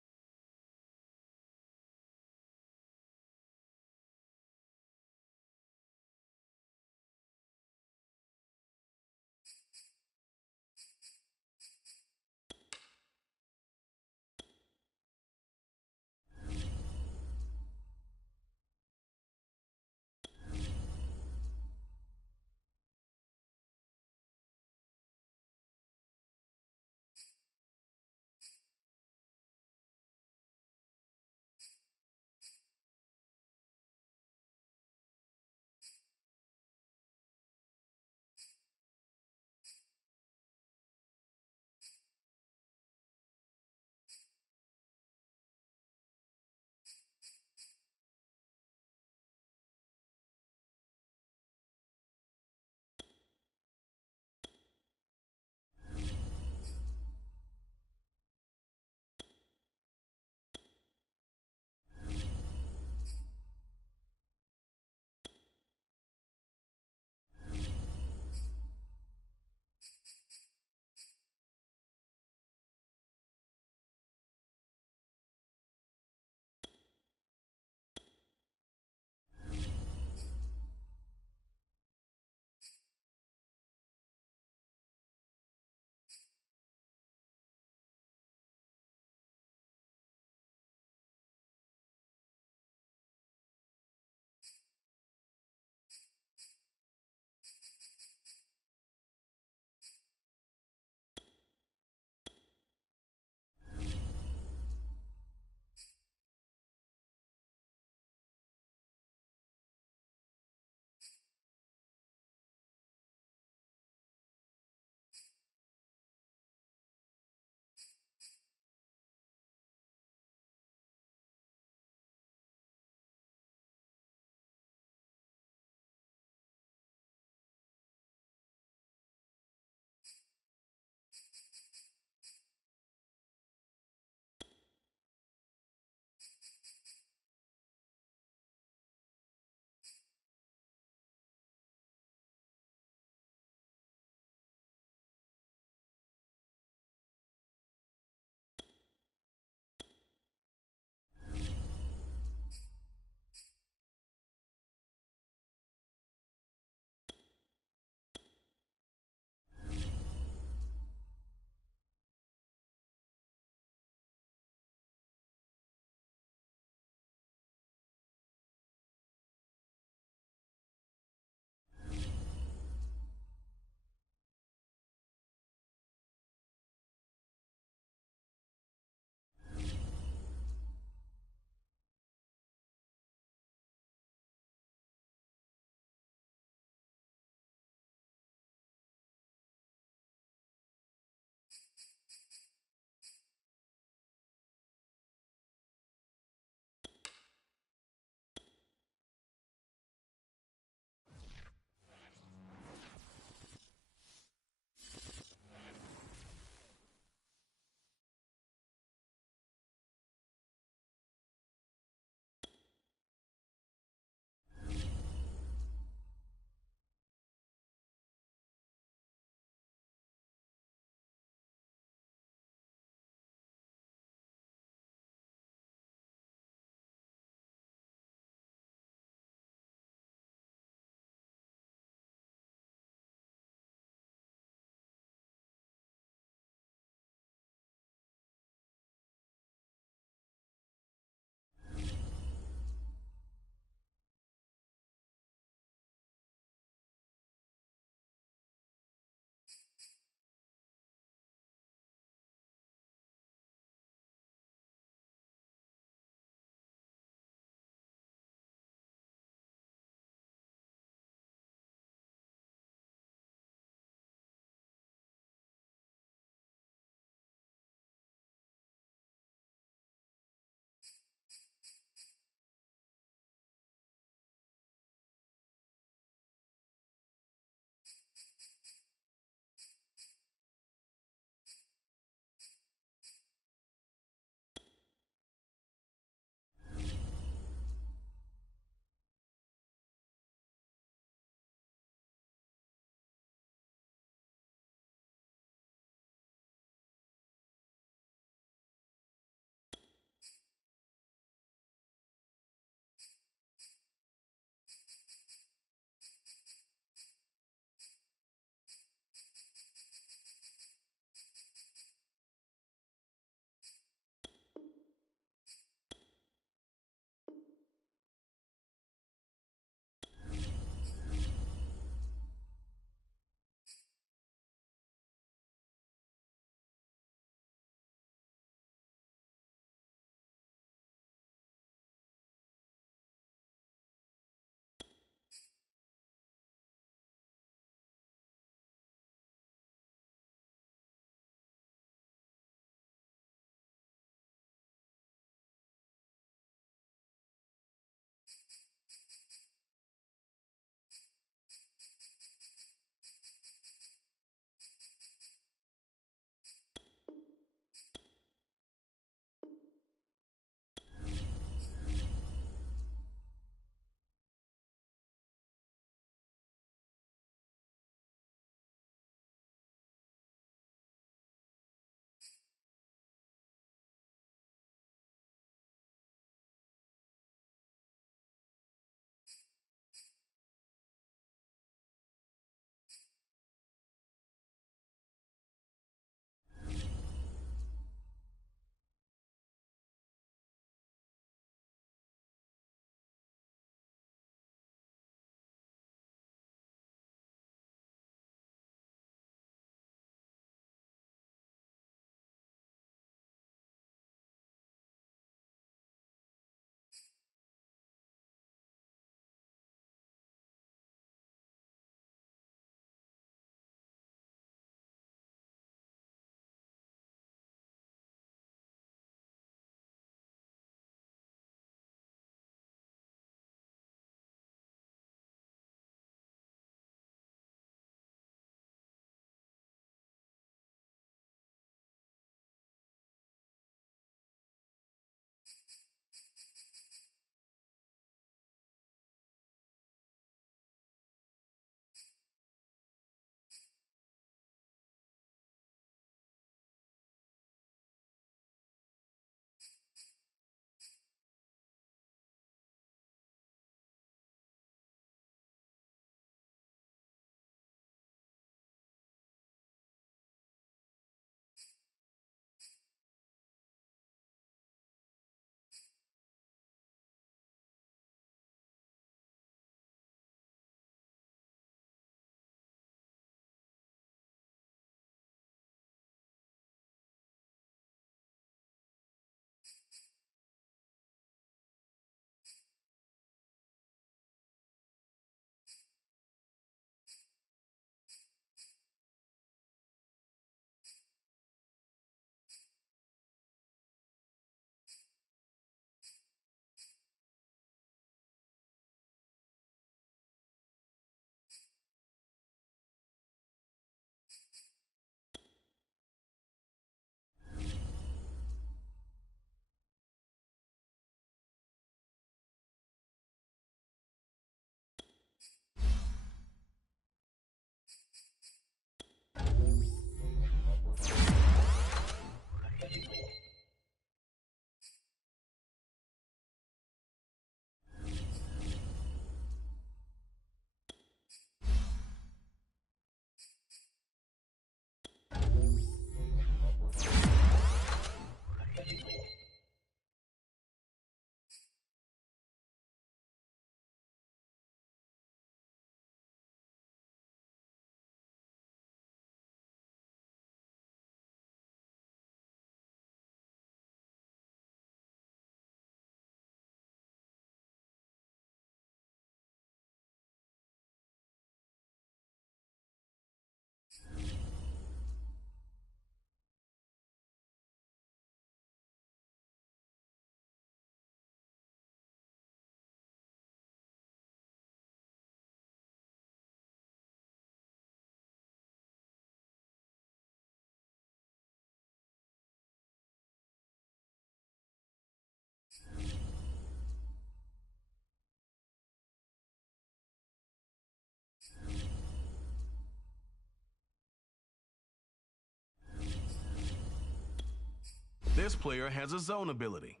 This player has a zone ability.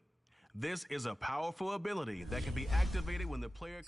This is a powerful ability that can be activated when the player...